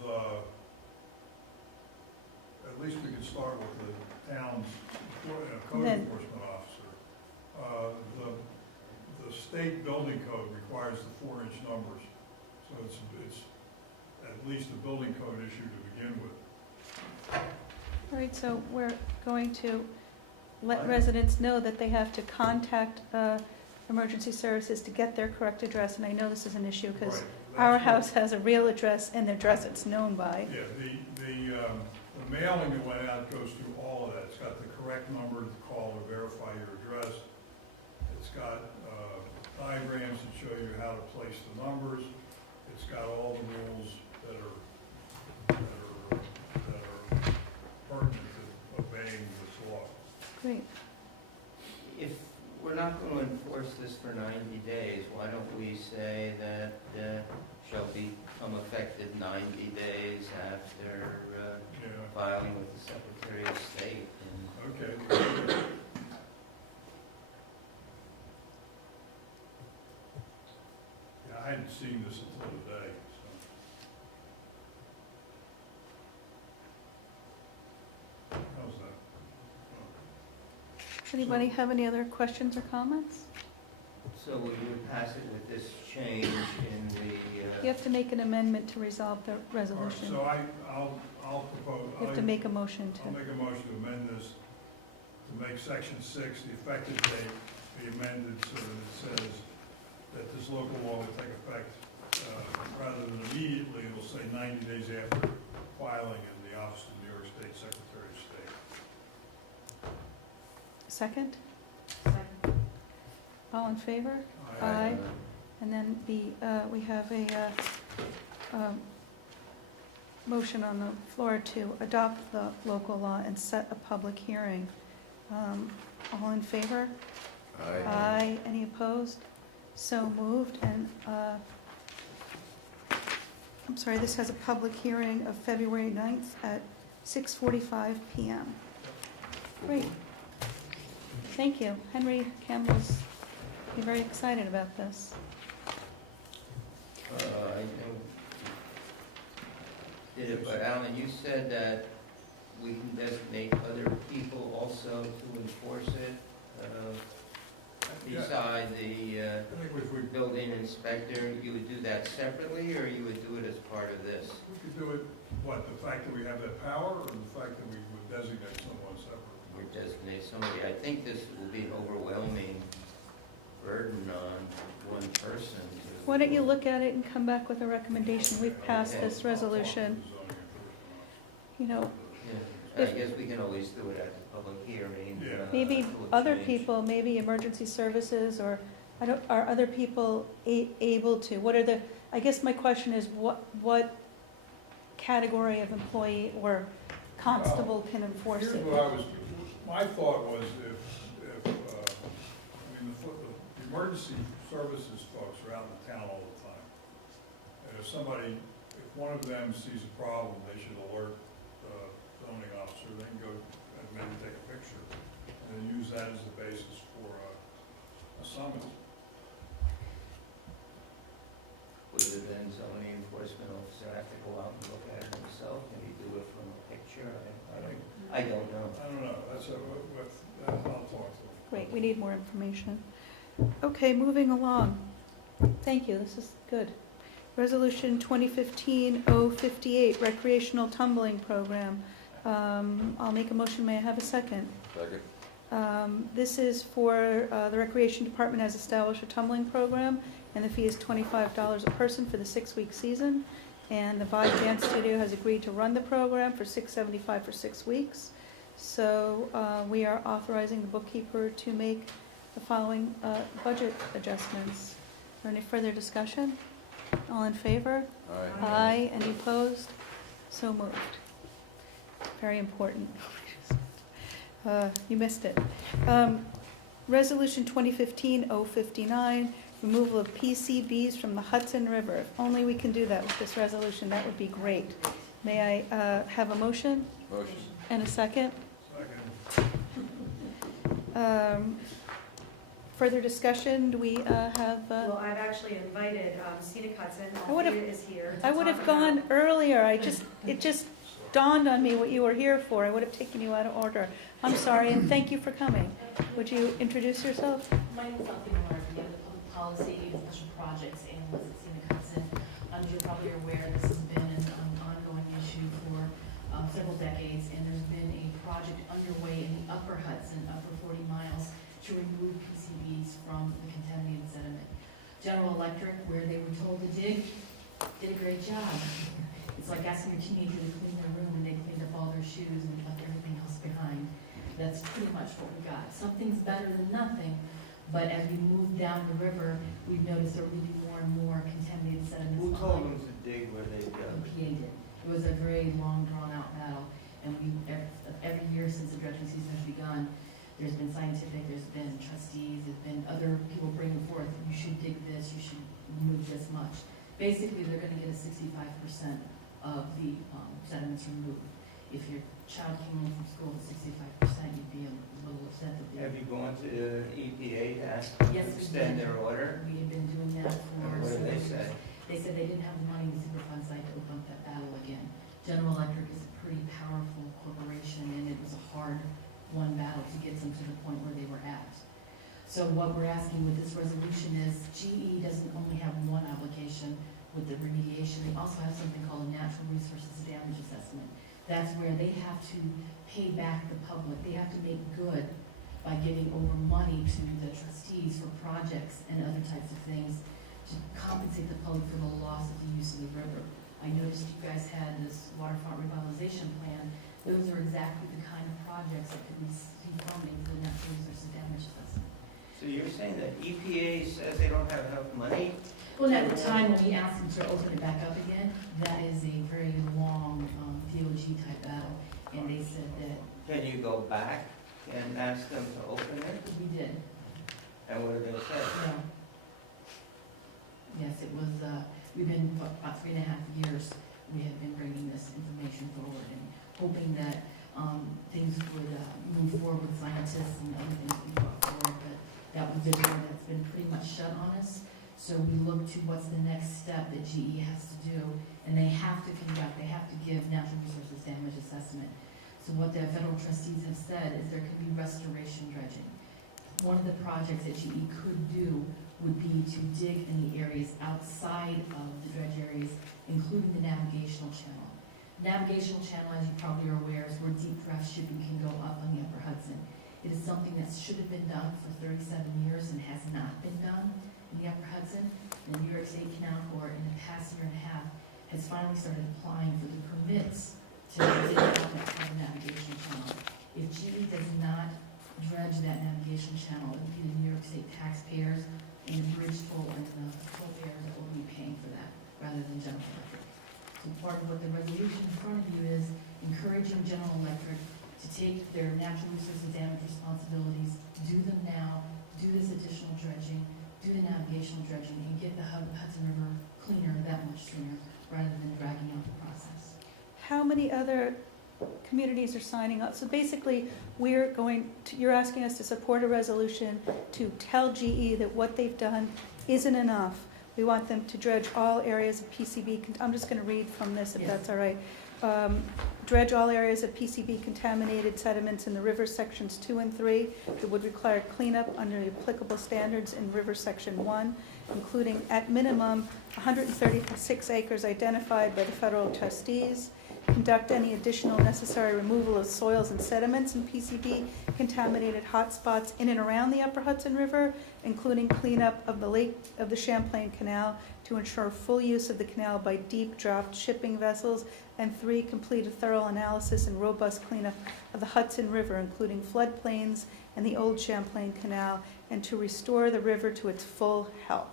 at least we could start with the town's code Then- enforcement officer. The state building code requires the 4-inch numbers, so it's at least a building code issue to begin with. All right, so we're going to let residents know that they have to contact emergency services to get their correct address, and I know this is an issue because Right, our that's what- house has a real address and the address it's known by. Yeah, the mailing that went out goes through all of that. It's got the correct number to call to verify your address. It's got diagrams that show you how to place the numbers. It's got all the rules that are pertinent to obeying this law. Great. If we're not going to enforce this for 90 days, why don't we say that shall become effective 90 days after Yeah, filing with the Secretary of State? And okay. Yeah, I hadn't seen this until today, so. How's that? Anybody have any other questions or comments? so we would pass it with this change in the, You have to make an amendment to resolve the All right, resolution. so I'll propose. You have to make a motion I'll to, make a motion to amend this, to make section 6, the effective date, be amended so that it says that this local law will take effect, rather than immediately, it'll say 90 days after filing in the Office of New York State Secretary of State. second? Second. All in favor? Aye. Aye. And then we have a motion on the floor to adopt the local law and set a public hearing. All in favor? Aye. Any opposed? So moved, and, I'm sorry, this has a public hearing of February 9th at 6:45 PM. Great. Thank you. Henry Campbell's very excited about this. I know, did it, but Alan, you said that we can designate other people also to enforce it, Yeah. beside the I think if we building inspector. You would do that separately, or you would do it as part of this? could do it, what, the fact that we have that power, or the fact that we would designate someone separately? Or designate somebody? I think this will be an overwhelming burden on one person to. Why don't you look at it and come back with a recommendation? We've passed this resolution, you know, Yeah, I guess we can always do it at the public hearing. Yeah. maybe to a other change. people, maybe emergency services, or are other people able to? What are the, I guess my question is, what category of employee or constable can enforce Here's it? what my thought was if, I mean, the emergency services folks are out in the town all the time. And if one of them sees a problem, they should alert the zoning officer, they can go and maybe take a picture, and then use that as the basis for a summons. Would the then zoning enforcement officer have to go out and look at it himself? Can he do it from a picture I don't know. I don't know, that's I'll talk to them. Great, we need more information. Okay, moving along. Thank you, this is good. Resolution 2015-058, recreational tumbling program. I'll make a motion, may I have a second? Second. This is for, the Recreation Department has established a tumbling program, and the fee is $25 a person for the 6-week season. And the Vibe Dance Studio has agreed to run the program for $675 for 6 weeks. So we are authorizing the bookkeeper to make the following budget adjustments. Is there any further discussion? All in favor? Aye. Aye. Any opposed? So moved. Very important. You missed it. Resolution 2015-059, removal of PCBs from the Hudson River. If only we can do that with this resolution, that would be great. May I have a motion Motion. and a second? Second. Further discussion, do we have, Well, I've actually invited Scenic Hudson, I would've- Althea is here. to I would have talk about- gone earlier, it just dawned on me what you were here for. I would have taken you out of order. I'm sorry, and thank you for coming. Would you introduce yourself? My name is Althea Miller, I'm the Public Policy and Special Projects Analyst at Scenic Hudson. As you're probably aware, this has been an ongoing issue for several decades, and there's been a project underway in the upper Hudson, upper 40 miles, to remove PCBs from the contaminated sediment. General Electric, where they were told to dig, did a great job. It's like asking your teenager to clean their room and they cleaned up all their shoes and left everything else behind. That's pretty much what we got. Something's better than nothing, but as we move down the river, we've noticed there will be more and more contaminated sediments. Who told them to dig where they dug? EPA did. It was a very long, drawn-out battle, and every year since the dredging season has begun, there's been scientific, there's been trustees, there's been other people bringing forth, you should dig this, you should remove this much. Basically, they're gonna get a 65% of the sediments removed. If your child came home from school with 65%, you'd be a little upset that they. Have you gone to EPA to ask Yes, to we extend did. their order? We had been doing that for. And what did they say? They said they didn't have the money in the Superfund site to open up that battle again. General Electric is a pretty powerful corporation, and it was a hard-won battle to get them to the point where they were at. So what we're asking with this resolution is GE doesn't only have one obligation with the remediation, they also have something called a natural resources damage assessment. That's where they have to pay back the public, they have to make good by giving over money to the trustees for projects and other types of things to compensate the public for the loss of the use of the river. I noticed you guys had this waterfront revitalization plan. Those are exactly the kind of projects that could receive funding for the natural resources damage assessment. So you're saying that EPA says they don't have enough money? Well, at the time when we asked them to open it back up again, that is a very long DOG type battle, and they said that Can you go back and ask them to open it? we did. And what did they say? No. Yes, it was, we've been, for about 3.5 years, we have been bringing this information forward and hoping that things would move forward with scientists and other things we brought forward, but that was the door that's been pretty much shut on us. So we look to what's the next step that GE has to do, and they have to conduct, they have to give natural resources damage assessment. So what the federal trustees have said is there can be restoration dredging. One of the projects that GE could do would be to dig in the areas outside of the dredge areas, including the navigational channel. Navigational channel, as you probably are aware, is where deep draft shipping can go up on the upper Hudson. It is something that should have been done for 37 years and has not been done in the upper Hudson. The New York State Canal Corps in the past year and a half has finally started applying for the permits to dig down that kind of navigational channel. If GE does not dredge that navigation channel, it would be the New York State taxpayers and the bridge toll and the toll payers that will be paying for that, rather than General Electric. So part of what the resolution in front of you is encouraging General Electric to take their natural resources damage responsibilities, do them now, do this additional dredging, do the navigational dredging, and get the Hudson River cleaner that much sooner, rather than dragging out the process. How many other communities are signing up? So basically, you're asking us to support a resolution to tell GE that what they've done isn't enough. We want them to dredge all areas of PCB, I'm just going to read from this if Yes. that's all right. Dredge all areas of PCB contaminated sediments in the river sections 2 and 3 that would require cleanup under the applicable standards in river section 1, including at minimum 136 acres identified by the federal trustees. Conduct any additional necessary removal of soils and sediments in PCB contaminated hotspots in and around the Upper Hudson River, including cleanup of the Champlain Canal to ensure full use of the canal by deep draft shipping vessels. And 3, complete a thorough analysis and robust cleanup of the Hudson River, including floodplains and the old Champlain Canal, and to restore the river to its full health.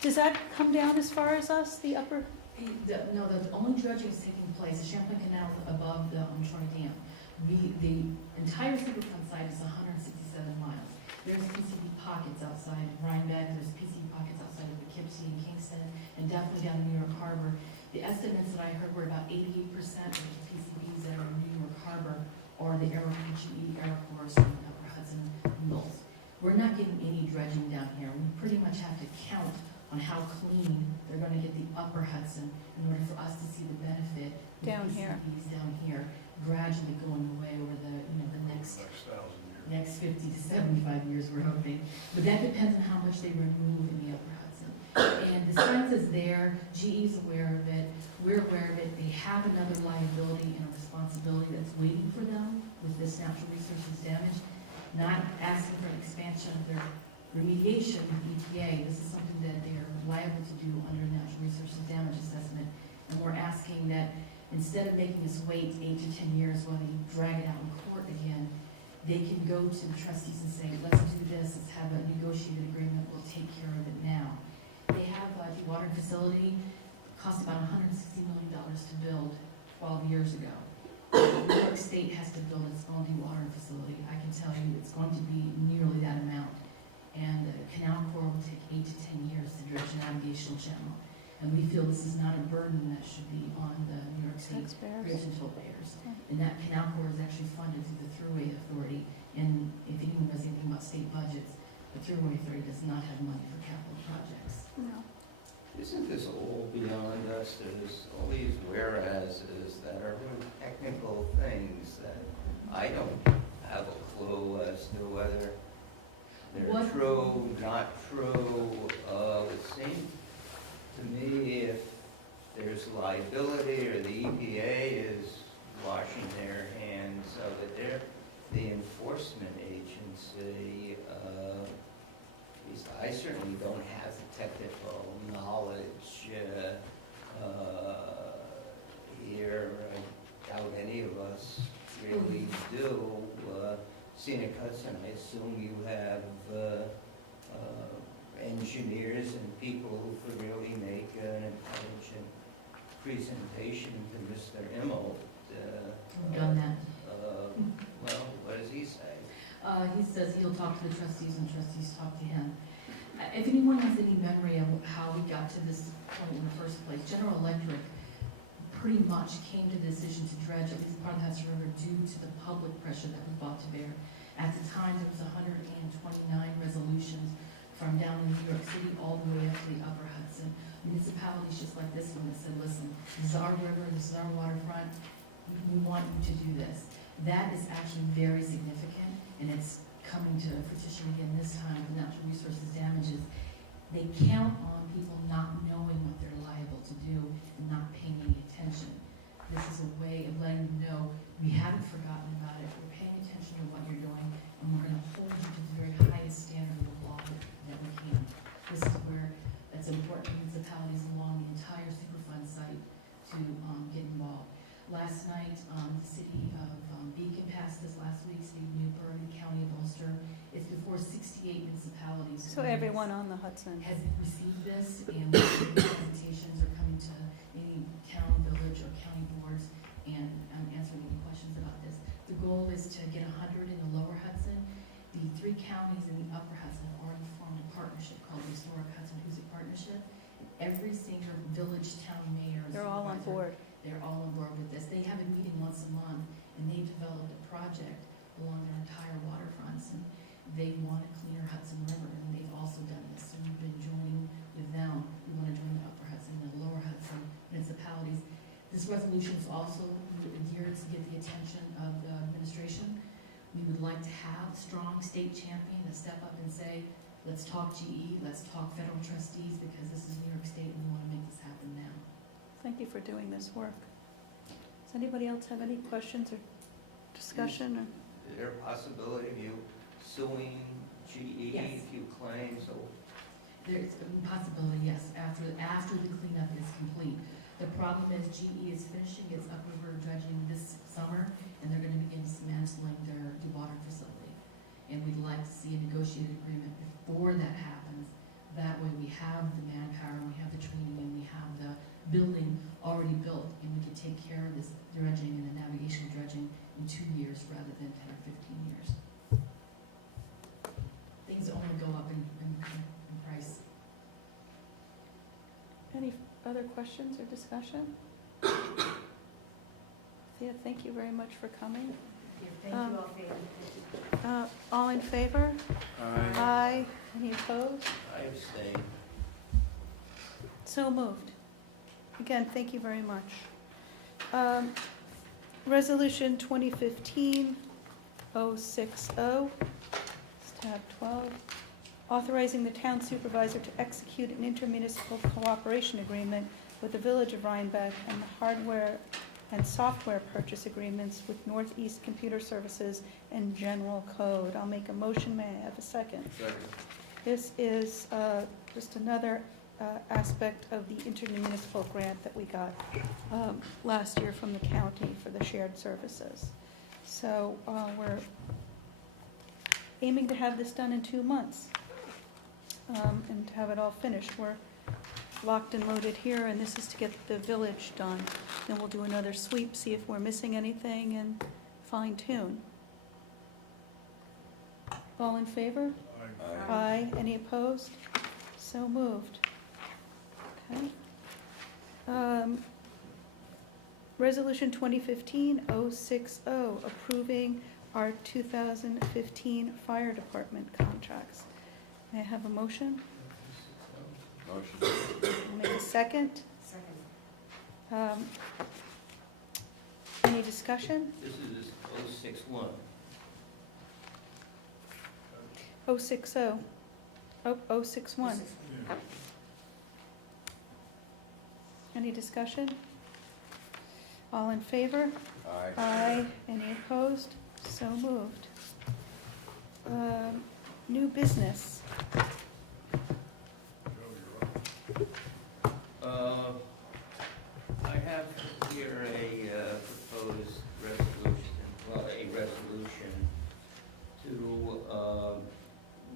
Does that come down as far as us, the upper? No, the only dredging is taking place, the Champlain Canal above the Troy Dam. The entire Superfund site is 167 miles. There's PCB pockets outside Rhinebeck, there's PCB pockets outside of Poughkeepsie and Kingston, and definitely down in New York Harbor. The estimates that I heard were about 88% of the PCBs that are in New York Harbor are the GE aeroports from the Upper Hudson mills. We're not getting any dredging down here. We pretty much have to count on how clean they're going to get the Upper Hudson in order for us to see the benefit of Down here. PCBs down here gradually going away over the next 1,000 years. next 50 to 75 years, we're hoping. But that depends on how much they remove in the Upper Hudson. And the science is there, GE's aware of it, we're aware of it, they have another liability and a responsibility that's waiting for them with this natural resources damage, not asking for an expansion of their remediation with EPA. This is something that they are liable to do under natural resources damage assessment. And we're asking that instead of making us wait 8 to 10 years while they drag it out in court again, they can go to the trustees and say, let's do this, let's have a negotiated agreement, we'll take care of it now. They have a dewatering facility, cost about $160 million to build 12 years ago. New York State has to build its own dewatering facility. I can tell you it's going to be nearly that amount. And the Canal Corps will take 8 to 10 years to dredge a navigational channel. And we feel this is not a burden that should be on the New York State bridge and toll payers. And that Canal Corps is actually funded through the Thruway Authority. And if anyone knows anything about state budgets, the Thruway Authority does not have money for capital projects. No. Isn't this all beyond us? There's all these whereases that are really technical things that I don't have a clue as to whether they're What- true, not true. It seems to me if there's liability or the EPA is washing their hands of it, they're the enforcement agency. At least I certainly don't have the technical knowledge here. I doubt any of us really do. Scenic Hudson, I assume you have engineers and people who could really make an intelligent presentation to Mr. Immelt. We've done that. Well, what does he say? He says he'll talk to the trustees and trustees talk to him. If anyone has any memory of how we got to this point in the first place, General Electric pretty much came to the decision to dredge at least part of the Hudson River due to the public pressure that was brought to bear. At the time, there was 129 resolutions from down in New York City all the way up to the Upper Hudson. Municipalities just like this one that said, listen, this is our river, this is our waterfront, we want you to do this. That is actually very significant, and it's coming to fruition again this time with natural resources damages. They count on people not knowing what they're liable to do and not paying any attention. This is a way of letting them know we haven't forgotten about it, we're paying attention to what you're doing, and we're going to hold you to the very highest standard of law that we can. This is where it's important for municipalities along the entire Superfund site to get involved. Last night, the city of Beacon passed this last week, city of Newburgh, the county of Ulster. It's before 68 municipalities. So everyone on the Hudson. Has received this, and the presentations are coming to any town, village, or county boards, and answering any questions about this. The goal is to get 100 in the lower Hudson. The 3 counties in the upper Hudson have already formed a partnership called the Historic Hudson Hoosic Partnership. Every single village, town, mayor, They're all on supervisor, board. they're all on board with this. They have a meeting once a month, and they've developed a project along their entire waterfronts. And They want a cleaner Hudson River, and they've also done this, so we've been joining with them. We want to join the Upper Hudson and the Lower Hudson municipalities. This resolution is also geared to get the attention of the administration. We would like to have a strong state champion to step up and say, let's talk GE, let's talk federal trustees, because this is New York State and we want to make this happen now. Thank you for doing this work. Does anybody else have any questions or discussion? Or? Is there a possibility of you suing GE Yes. if you claim so? There's a possibility, yes, after the cleanup is complete. The problem is GE is finishing its upriver dredging this summer, and they're gonna begin dismantling their dewatering facility. And we'd like to see a negotiated agreement before that happens. That way we have the manpower, we have the training, and we have the building already built, and we can take care of this dredging and the navigational dredging in 2 years rather than 10 or 15 years. Things only go up in price. Any other questions or discussion? Thea, thank you very much for coming. Thank you all for your. All in favor? Aye. Any opposed? I abstain. So moved. Again, thank you very much. Resolution 2015-060, tab 12, authorizing the town supervisor to execute an intermunicipal cooperation agreement with the Village of Rhinebeck and the hardware and software purchase agreements with Northeast Computer Services and General Code. I'll make a motion. May I have a second? Second. This is just another aspect of the intermunicipal grant that we got last year from the county for the shared services. So we're aiming to have this done in 2 months and to have it all finished. We're locked and loaded here, and this is to get the village done. Then we'll do another sweep, see if we're missing anything, and fine tune. All in favor? Aye. Aye. Any opposed? So moved. Okay. Resolution 2015-060, approving our 2015 fire department contracts. May I have a motion? Motion. I'll make a second. Second. Any discussion? This is 061. 060. Oh, 061. Yeah. Any discussion? All in favor? Aye. Aye. Any opposed? So moved. New business. Joe, you're up. I have here a proposed resolution, a resolution to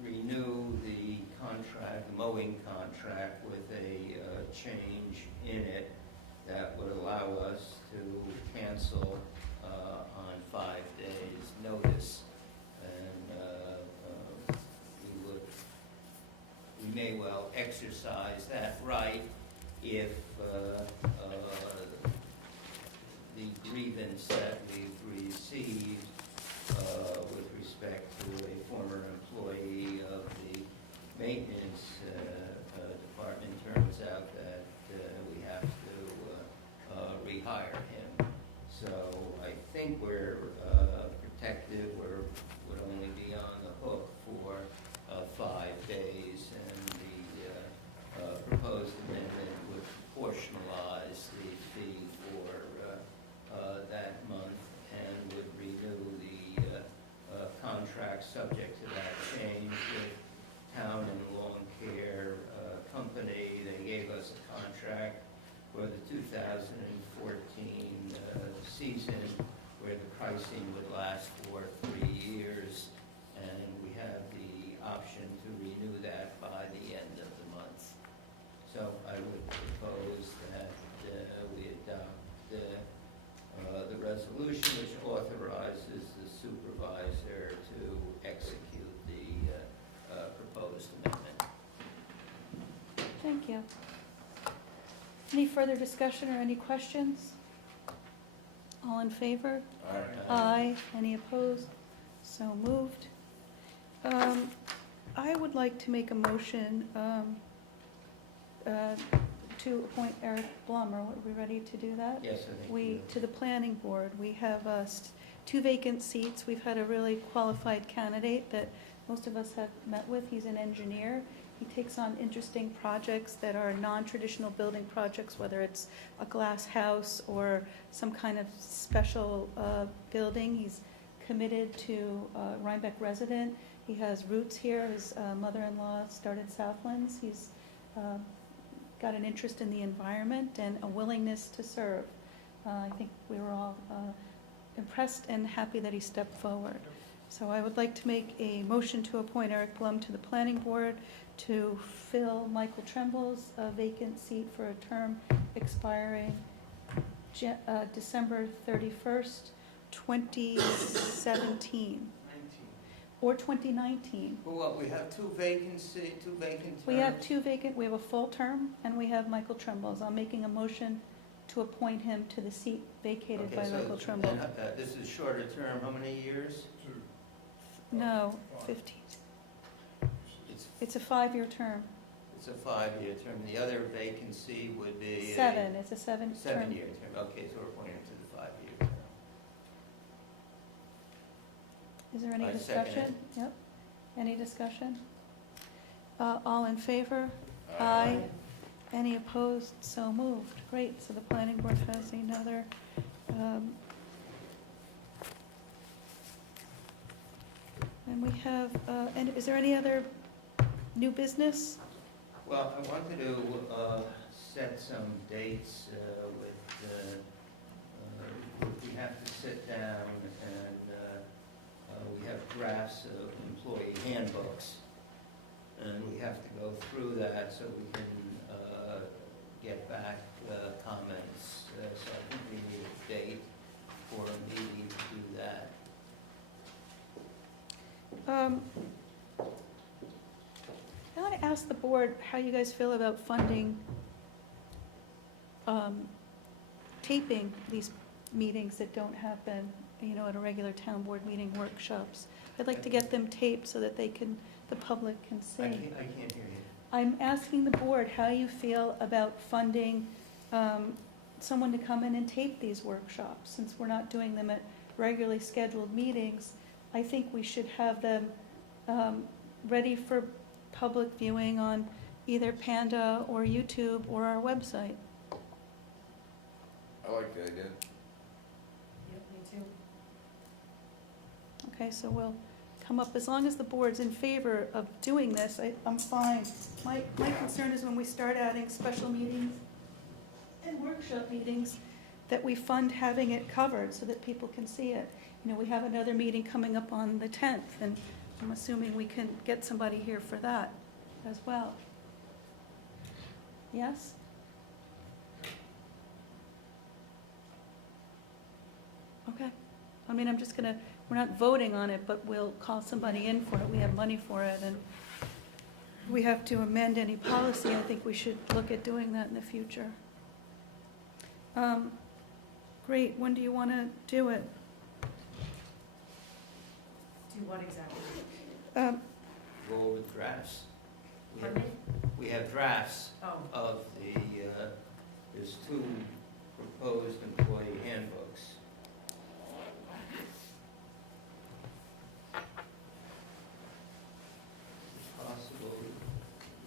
renew the contract, mowing contract with a change in it that would allow us to cancel on 5 days' notice. And we may well exercise that right if the grievance that we've received with respect to a former employee of the maintenance department turns out that we have to rehire him. So I think we're protected, would only be on the hook for 5 days, and the proposed amendment would proportionalize the fee for that month and would renew the contract subject to that change with Town and Lawn Care Company. They gave us a contract for the 2014 season where the pricing would last for 3 years, and we have the option to renew that by the end of the month. So I would propose that we adopt the resolution which authorizes the supervisor to execute the proposed amendment. Thank you. Any further discussion or any questions? All in favor? Aye. Aye. Any opposed? So moved. I would like to make a motion to appoint Eric Blum. Are we ready to do that? Yes, I think. We, to the planning board, we have 2 vacant seats. We've had a really qualified candidate that most of us have met with. He's an engineer. He takes on interesting projects that are non-traditional building projects, whether it's a glass house or some kind of special building. He's committed to Rhinebeck resident. He has roots here. His mother-in-law started Southlands. He's got an interest in the environment and a willingness to serve. I think we were all impressed and happy that he stepped forward. So I would like to make a motion to appoint Eric Blum to the planning board to fill Michael Tremble's vacant seat for a term expiring December 31st, 2017, or 2019. Well, what, we have two vacant terms? We have 2 vacant, we have a full term, and we have Michael Tremble's. I'm making a motion to appoint him to the seat vacated by Michael Tremble. And, this is shorter term, how many years? No, 15. It's a 5-year term. It's a 5-year term. The other vacancy would be? 7, it's a 7 term. 7-year term, okay, so we're appointing to the 5-year term. Is there any I second discussion? Yep. Any discussion? All in favor? Aye. Any opposed? So moved. Great, so the planning board has another, and we have, and is there any other new business? Well, I wanted to set some dates we have to sit down and we have drafts of employee handbooks. And we have to go through that so we can get back comments. So I think we need a date for a meeting to do that. I want to ask the board how you guys feel about funding taping these meetings that don't happen, at a regular town board meeting, workshops. I'd like to get them taped so that the public can see. I can't hear you. I'm asking the board how you feel about funding someone to come in and tape these workshops. Since we're not doing them at regularly scheduled meetings, I think we should have them ready for public viewing on either Panda or YouTube or our website. I like the idea. Yep, me too. Okay, so we'll come up, as long as the board's in favor of doing this, I'm fine. My concern is when we start adding special meetings and workshop meetings, that we fund having it covered so that people can see it. We have another meeting coming up on the 10th, and I'm assuming we can get somebody here for that as well. Yes? Okay. I'm just gonna, we're not voting on it, but we'll call somebody in for it. We have money for it, and we have to amend any policy. I think we should look at doing that in the future. Great, when do you want to do it? Do what exactly? Go over drafts. Pardon me? We have drafts Oh, of there's 2 proposed employee handbooks. It's possible,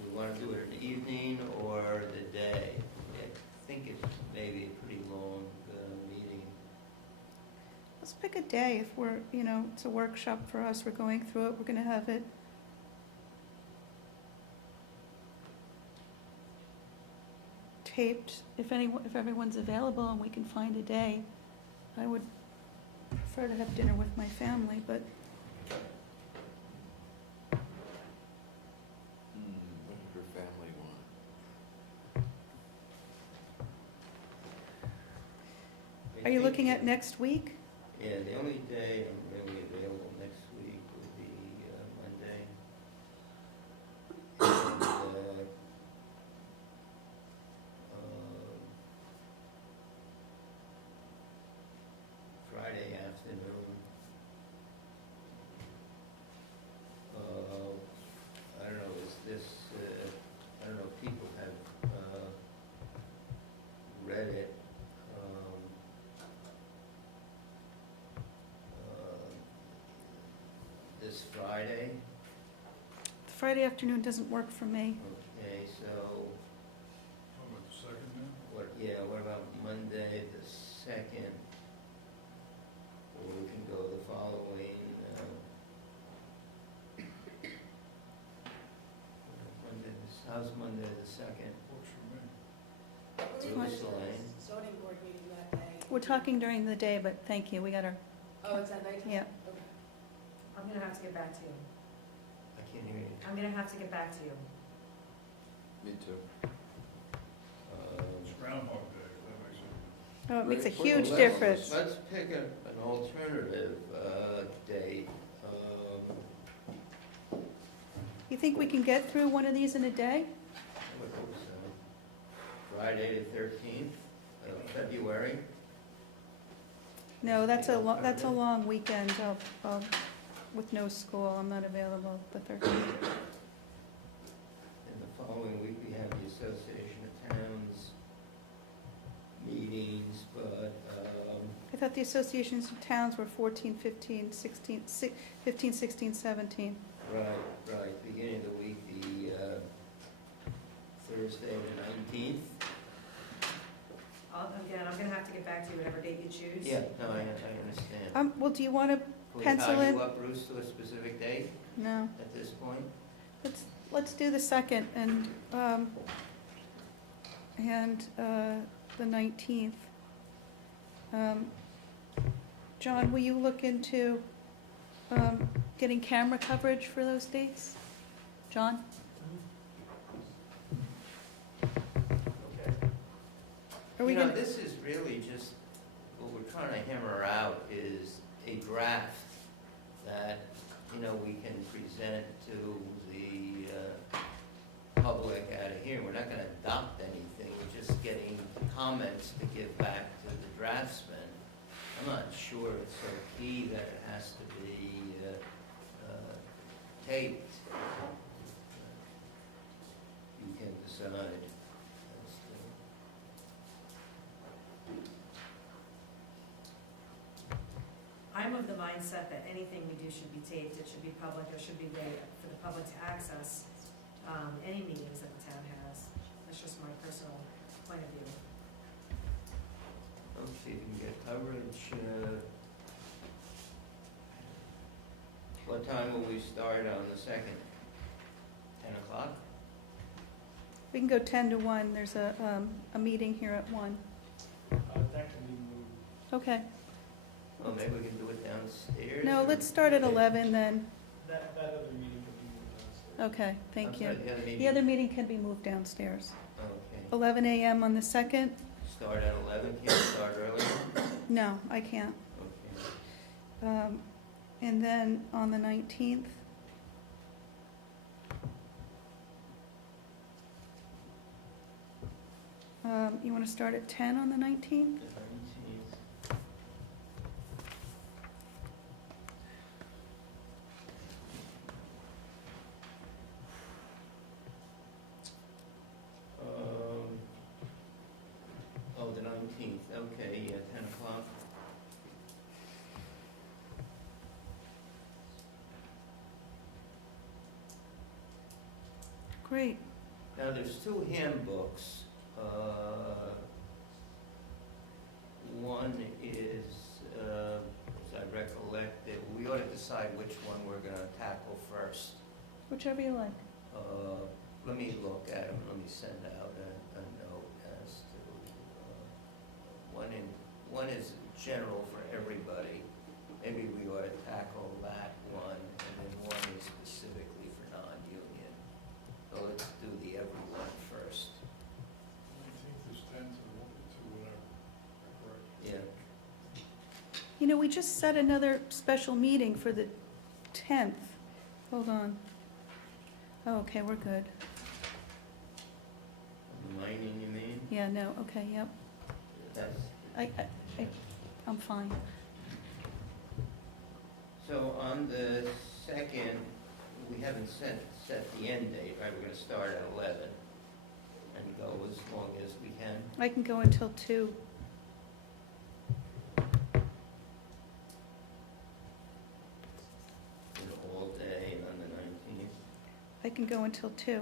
we want to do it in the evening or the day. I think it's maybe a pretty long meeting. Let's pick a day. If we're, it's a workshop for us, we're going through it, we're going to have it taped. If everyone's available and we can find a day, I would prefer to have dinner with my family, but What does your family want? are you looking at next week? Yeah, the only day I'm really available next week would be Monday. And, Friday afternoon. read it. This Friday, Friday afternoon doesn't work for me. okay, so, How about the second then? what about Monday, the 2nd? Or we can go the following, how's Monday the 2nd? Works for me. Jerusalem. Zoning board meeting that day. We're talking during the day, but thank you, we got our, Oh, it's at nighttime? yeah. Okay. I'm gonna have to get back to you. I can't hear you. I'm gonna have to get back to you. Me too. It's Groundhog Day, if that makes sense. Oh, it makes a Well, huge let's- difference. Let's pick an alternative date. You think we can get through one of these in a day? What was, Friday the 13th of February? No, that's a long weekend with no school. I'm not available the 13th. And the following week, we have the Association of Towns meetings, but, I thought the associations of towns were 14, 15, 16, 15, 16, 17. right, beginning of the week, the Thursday the 19th. Again, I'm gonna have to get back to you whatever date you choose. Yeah, no, I understand. Well, do you want to, Can we pencil tie in- you up, Bruce, to a specific date no, at this point? let's do the 2nd and the 19th. John, will you look into getting camera coverage for those dates? John? Okay. Are we You know, gonna, this is really just, what we're trying to hammer out is a draft that, we can present to the public out of here. We're not gonna adopt anything, we're just getting comments to give back to the draftsman. I'm not sure it's so key that it has to be taped. You can decide as to. I'm of the mindset that anything we do should be taped, it should be public, there should be a way for the public to access any meetings that the town has. That's just my personal point of view. Let's see if we can get coverage. What time will we start on the 2nd? 10 o'clock? we can go 10 to 1. There's a meeting here at 1. That can be moved. Okay. Well, maybe we can do it downstairs? No, or- let's start at 11 then. That other meeting can be moved downstairs. Okay, I'm thank sorry, you. the other meeting? The other meeting can be moved downstairs. Okay. 11 a.m. on the 2nd? Start at 11, can't start earlier? No, I can't. Okay. And then on the 19th? You want to start at 10 on the 19th? The 19th. The 19th, okay, yeah, 10 o'clock. Great. Now, there's two handbooks. One is, as I recollect, that we ought to decide which one we're gonna tackle first. Whichever you like. Let me look at them, let me send out a note as to, one is general for everybody. Maybe we ought to tackle that one, and then one is specifically for non-union. So let's do the everyone first. 19th is 10 to whatever, correct? Yeah. You know, we just set another special meeting for the 10th. Hold on. Oh, okay, we're good. Mining, you mean? Yeah, no, okay, yep. That's, I'm fine. so on the 2nd, we haven't set the end date, right? We're gonna start at 11. and go as long as we can. I can go until 2. And all day on the 19th. I can go until 2.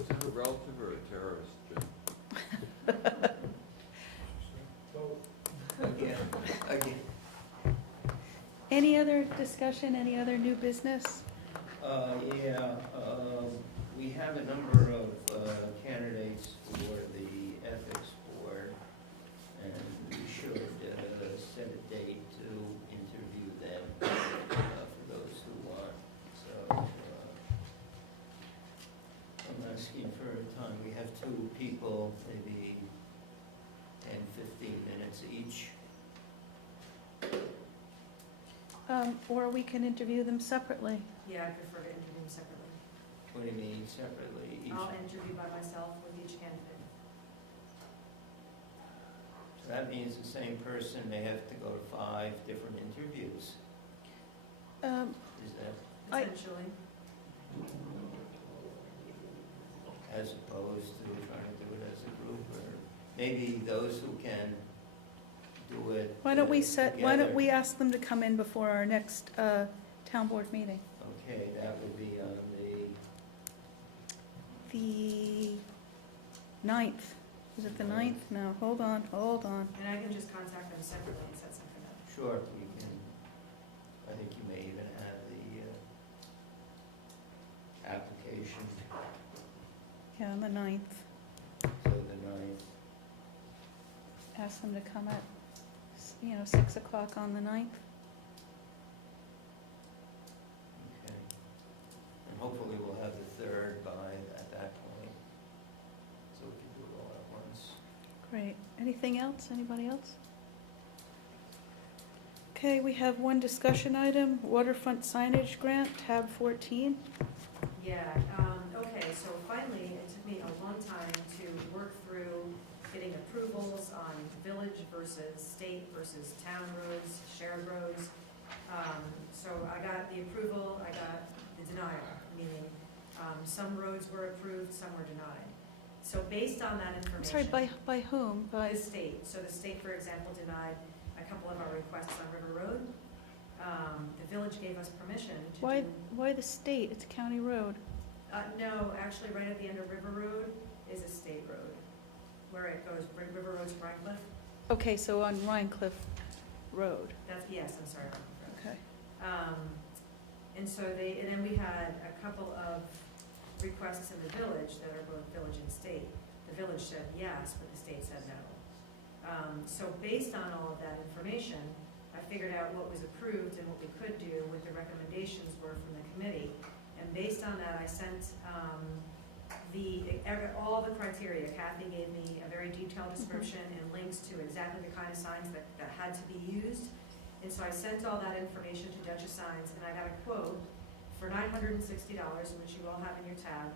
Is that a relative or a terrorist, Jim? Again, Any other discussion, any other new business? yeah, we have a number of candidates for the ethics board, and we should set a date to interview them for those who want. So I'm asking for a time. We have 2 people, maybe 10, 15 minutes each. Or we can interview them separately. Yeah, I prefer to interview them separately. What do you mean separately? Each? I'll interview by myself with each candidate. So that means the same person may have to go to 5 different interviews. Is that Essentially. as opposed to trying to do it as a group, or maybe those who can do it Why don't we together? ask them to come in before our next town board meeting? Okay, that would be on the, The 9th. Is it the 9th? No, hold on. And I can just contact them separately and set something up. sure, we can, I think you may even have the application, Yeah, on the 9th. so the 9th. Ask them to come at, 6 o'clock on the 9th. Okay. And hopefully we'll have the 3rd at that point, so we can do it all at once. Great. Anything else? Anybody else? Okay, we have one discussion item, waterfront signage grant, tab 14. Yeah, okay, so finally, it took me a long time to work through getting approvals on village versus state versus town roads, shared roads. So I got the approval, I got the denial, meaning some roads were approved, some were denied. So based on that I'm information. sorry, by whom? By the state. So the state, for example, denied a couple of our requests on River Road. The village gave us permission to do. Why the state? It's a county road. No, actually, right at the end of River Road is a state road, where it goes, River Road's Rhinecliff. Okay, so on Rhinecliff Road. That's, yes, I'm sorry, Rhinecliff Road. Okay. And so and then we had a couple of requests in the village that are both village and state. The village said yes, but the state said no. So based on all of that information, I figured out what was approved and what we could do, what the recommendations were from the committee. And based on that, I sent all the criteria. Kathy gave me a very detailed description and links to exactly the kind of signs that had to be used. And so I sent all that information to Dutchess Signs, and I got a quote for $960, which you all have in your tab.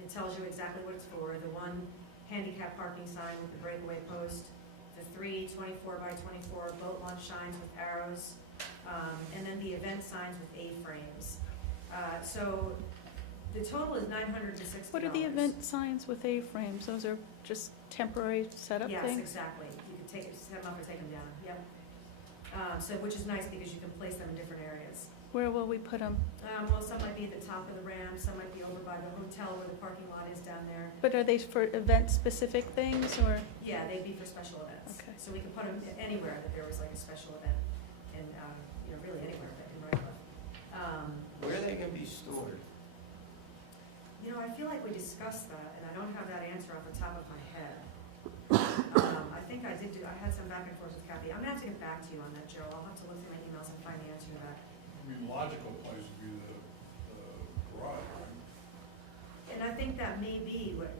It tells you exactly what it's for. The one handicap parking sign with the breakaway post, the 3 24x24 boat launch signs with arrows, and then the event signs with A-frames. So the total is $960. What are the event signs with A-frames? Those are just temporary setup Yes, things? exactly. You can set them up or take them down, yep. So, which is nice because you can place them in different areas. Where will we put them? Well, some might be at the top of the ramp, some might be over by the hotel where the parking lot is down there. But are they for event-specific things, or? Yeah, they'd be for special events. Okay. So we can put them anywhere that there was like a special event, and, really anywhere in Rhinebeck. Where are they going to be stored? I feel like we discussed that, and I don't have that answer off the top of my head. I think I had some back and forth with Kathy. I'm gonna have to get back to you on that, Joe. I'll have to look through my emails and find the answer to that. Logical place would be the garage, right? And I think that may be what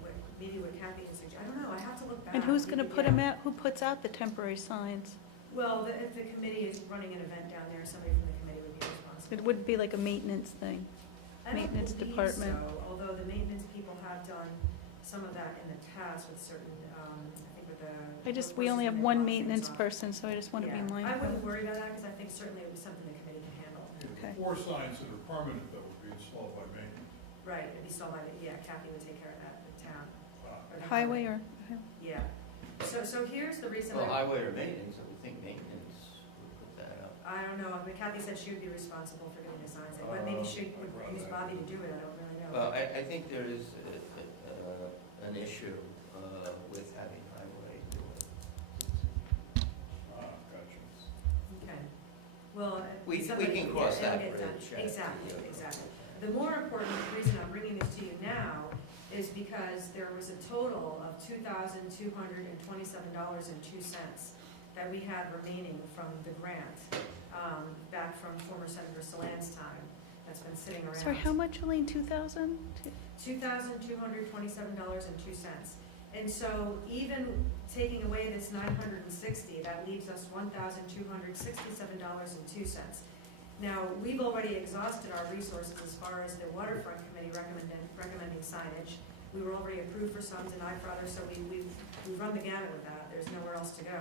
Kathy had suggested. I don't know, I have to look back. And who's gonna put them out? Who puts out the temporary signs? Well, if the committee is running an event down there, somebody from the committee would be responsible. It wouldn't be like a maintenance thing. I don't maintenance believe department. so, although the maintenance people have done some of that in the past with certain, I think with the. We only have one maintenance person, so I just want to be Yeah, I mindful. wouldn't worry about that, because I think certainly it was something the committee can handle. Okay. The 4 signs that are permanent, though, would be installed by maintenance. Right, it'd be sold by the, yeah, Kathy would take care of that, the town. or the Highway or, Yeah. So here's the reason. Well, highway or maintenance, I would think maintenance would put that up. I don't know, but Kathy said she would be responsible for doing the signs, but maybe she would use Bobby to do it, I don't really know. Well, I think there is an issue with having highway do it. Gotcha. Okay, well. We somebody- can cross yeah, that it'll get done. bridge. Exactly, exactly. The more important reason I'm bringing this to you now is because there was a total of $2,227.02 that we had remaining from the grant, back from former Senator Salan's time, that's been sitting around. sorry, how much, Elaine, 2,000? $2,227.02. And so even taking away this $960, that leaves us $1,267.02. Now, we've already exhausted our resources as far as the waterfront committee recommending signage. We were already approved for some, denied for others, so we've run the gamut with that. There's nowhere else to go.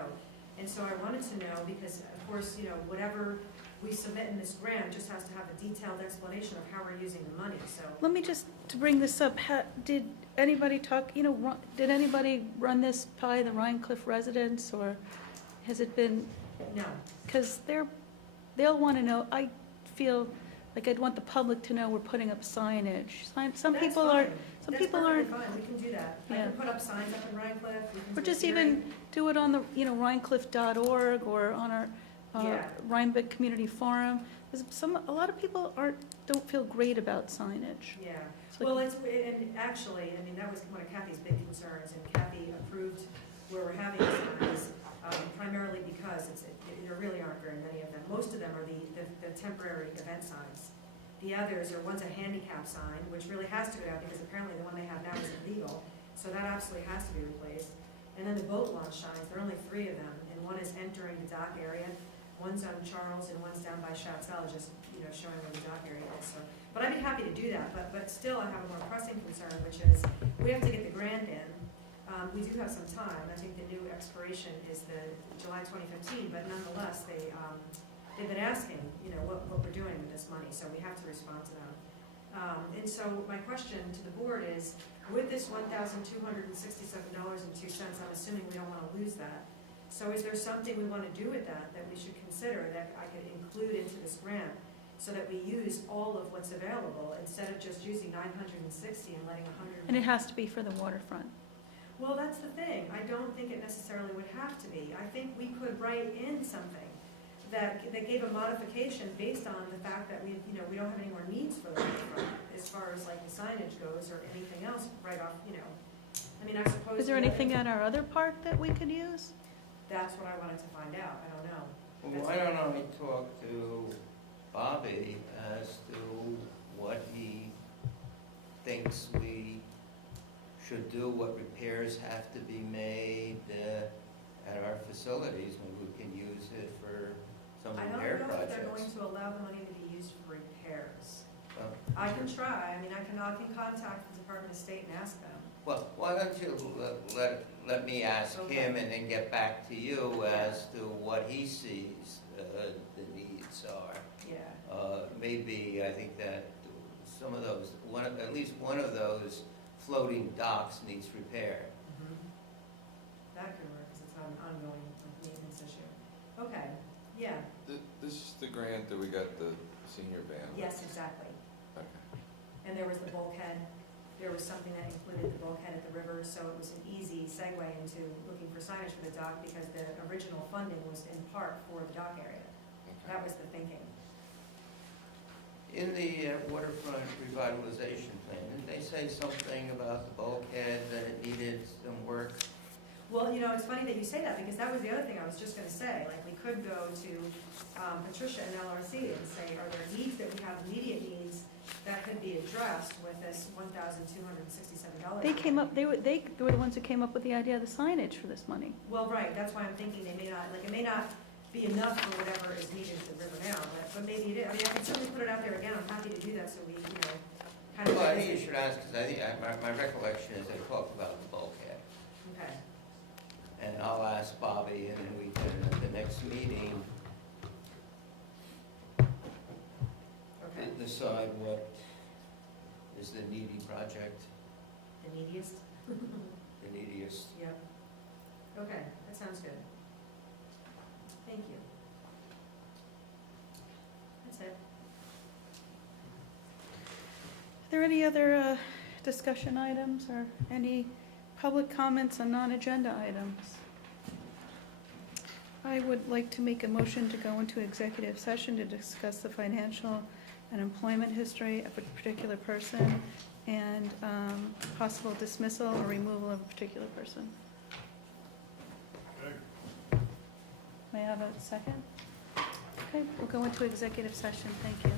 And so I wanted to know, because of course, whatever we submit in this grant just has to have a detailed explanation of how we're using the money, so. Let me just, to bring this up, did anybody talk, did anybody run this by the Rhine Cliff residents, or has it been, No. because they'll want to know, I feel like I'd want the public to know we're putting up signage. Some That's people fine. aren't, some That's people perfectly aren't, fine, we can do that. I Yeah. can put up signs up in Rhinecliff, we can do or a just hearing. even do it on the, rhinecliff.org or on our Yeah. Rhinebeck Community Forum. A lot of people don't feel great about signage. Yeah, It's like- well, and actually, I mean, that was one of Kathy's big concerns, and Kathy approved where we're having signs, primarily because there really aren't very many of them. Most of them are the temporary event signs. The others are, one's a handicap sign, which really has to go down, because apparently the one they have now is illegal, so that absolutely has to be replaced. And then the boat launch signs, there are only 3 of them, and one is entering the dock area, one's on Charles, and one's down by Chatsell, just, showing where the dock area is, so. But I'd be happy to do that, but still I have a more pressing concern, which is, we have to get the grant in. We do have some time, I think the new expiration is the July 2015, but nonetheless, they've been asking, what we're doing with this money, so we have to respond to them. And so my question to the board is, with this $1,267.02, I'm assuming we don't want to lose that. So is there something we want to do with that we should consider, that I could include into this grant, so that we use all of what's available, instead of just using 960 and letting 100? And it has to be for the waterfront. Well, that's the thing. I don't think it necessarily would have to be. I think we could write in something that gave a modification based on the fact that we don't have any more needs for the waterfront, as far as like the signage goes or anything else right off, I mean, I suppose. Is there anything at our other park that we could use? That's what I wanted to find out. I don't know. Well, why don't I talk to Bobby as to what he thinks we should do, what repairs have to be made at our facilities, maybe we can use it for some I repair don't know if they're projects. going to allow the money to be used for repairs. Well, I can try. I mean, I can contact the Department of State and ask them. Well, why don't you let me ask him and then get back to you as to what he sees the needs are. Yeah. Maybe, I think that some of those, at least one of those floating docks needs repair. That could work, because it's an ongoing maintenance issue. Okay, yeah, This is the grant that we got the senior van. yes, exactly. Okay. And there was the bulkhead, there was something that included the bulkhead at the river, so it was an easy segue into looking for signage for the dock, because the original funding was in part for the dock area. That was the thinking. In the waterfront revitalization plan, didn't they say something about the bulkhead, that it needed some work? Well, it's funny that you say that, because that was the other thing I was just gonna say, like, we could go to Patricia and LRC and say, are there needs that we have, immediate needs, that could be addressed with this $1,267? They were the ones who came up with the idea of the signage for this money. Well, right, that's why I'm thinking they may not, like, it may not be enough for whatever is needed at the river now, but maybe it is. I mean, I can certainly put it out there again, I'm happy to do that, so we, kind of. Well, I think you should ask, because I think, my recollection is they talked about the bulkhead. Okay, And I'll ask Bobby, and then we can, at the next meeting, decide what is the needy project, The neediest? the neediest. Yep. Okay, that sounds good. Thank you. That's it. Are there any other discussion items or any public comments on non-agenda items? I would like to make a motion to go into executive session to discuss the financial and employment history of a particular person and possible dismissal or removal of a particular person. Okay. May I have a second? Okay, we'll go into executive session. Thank you.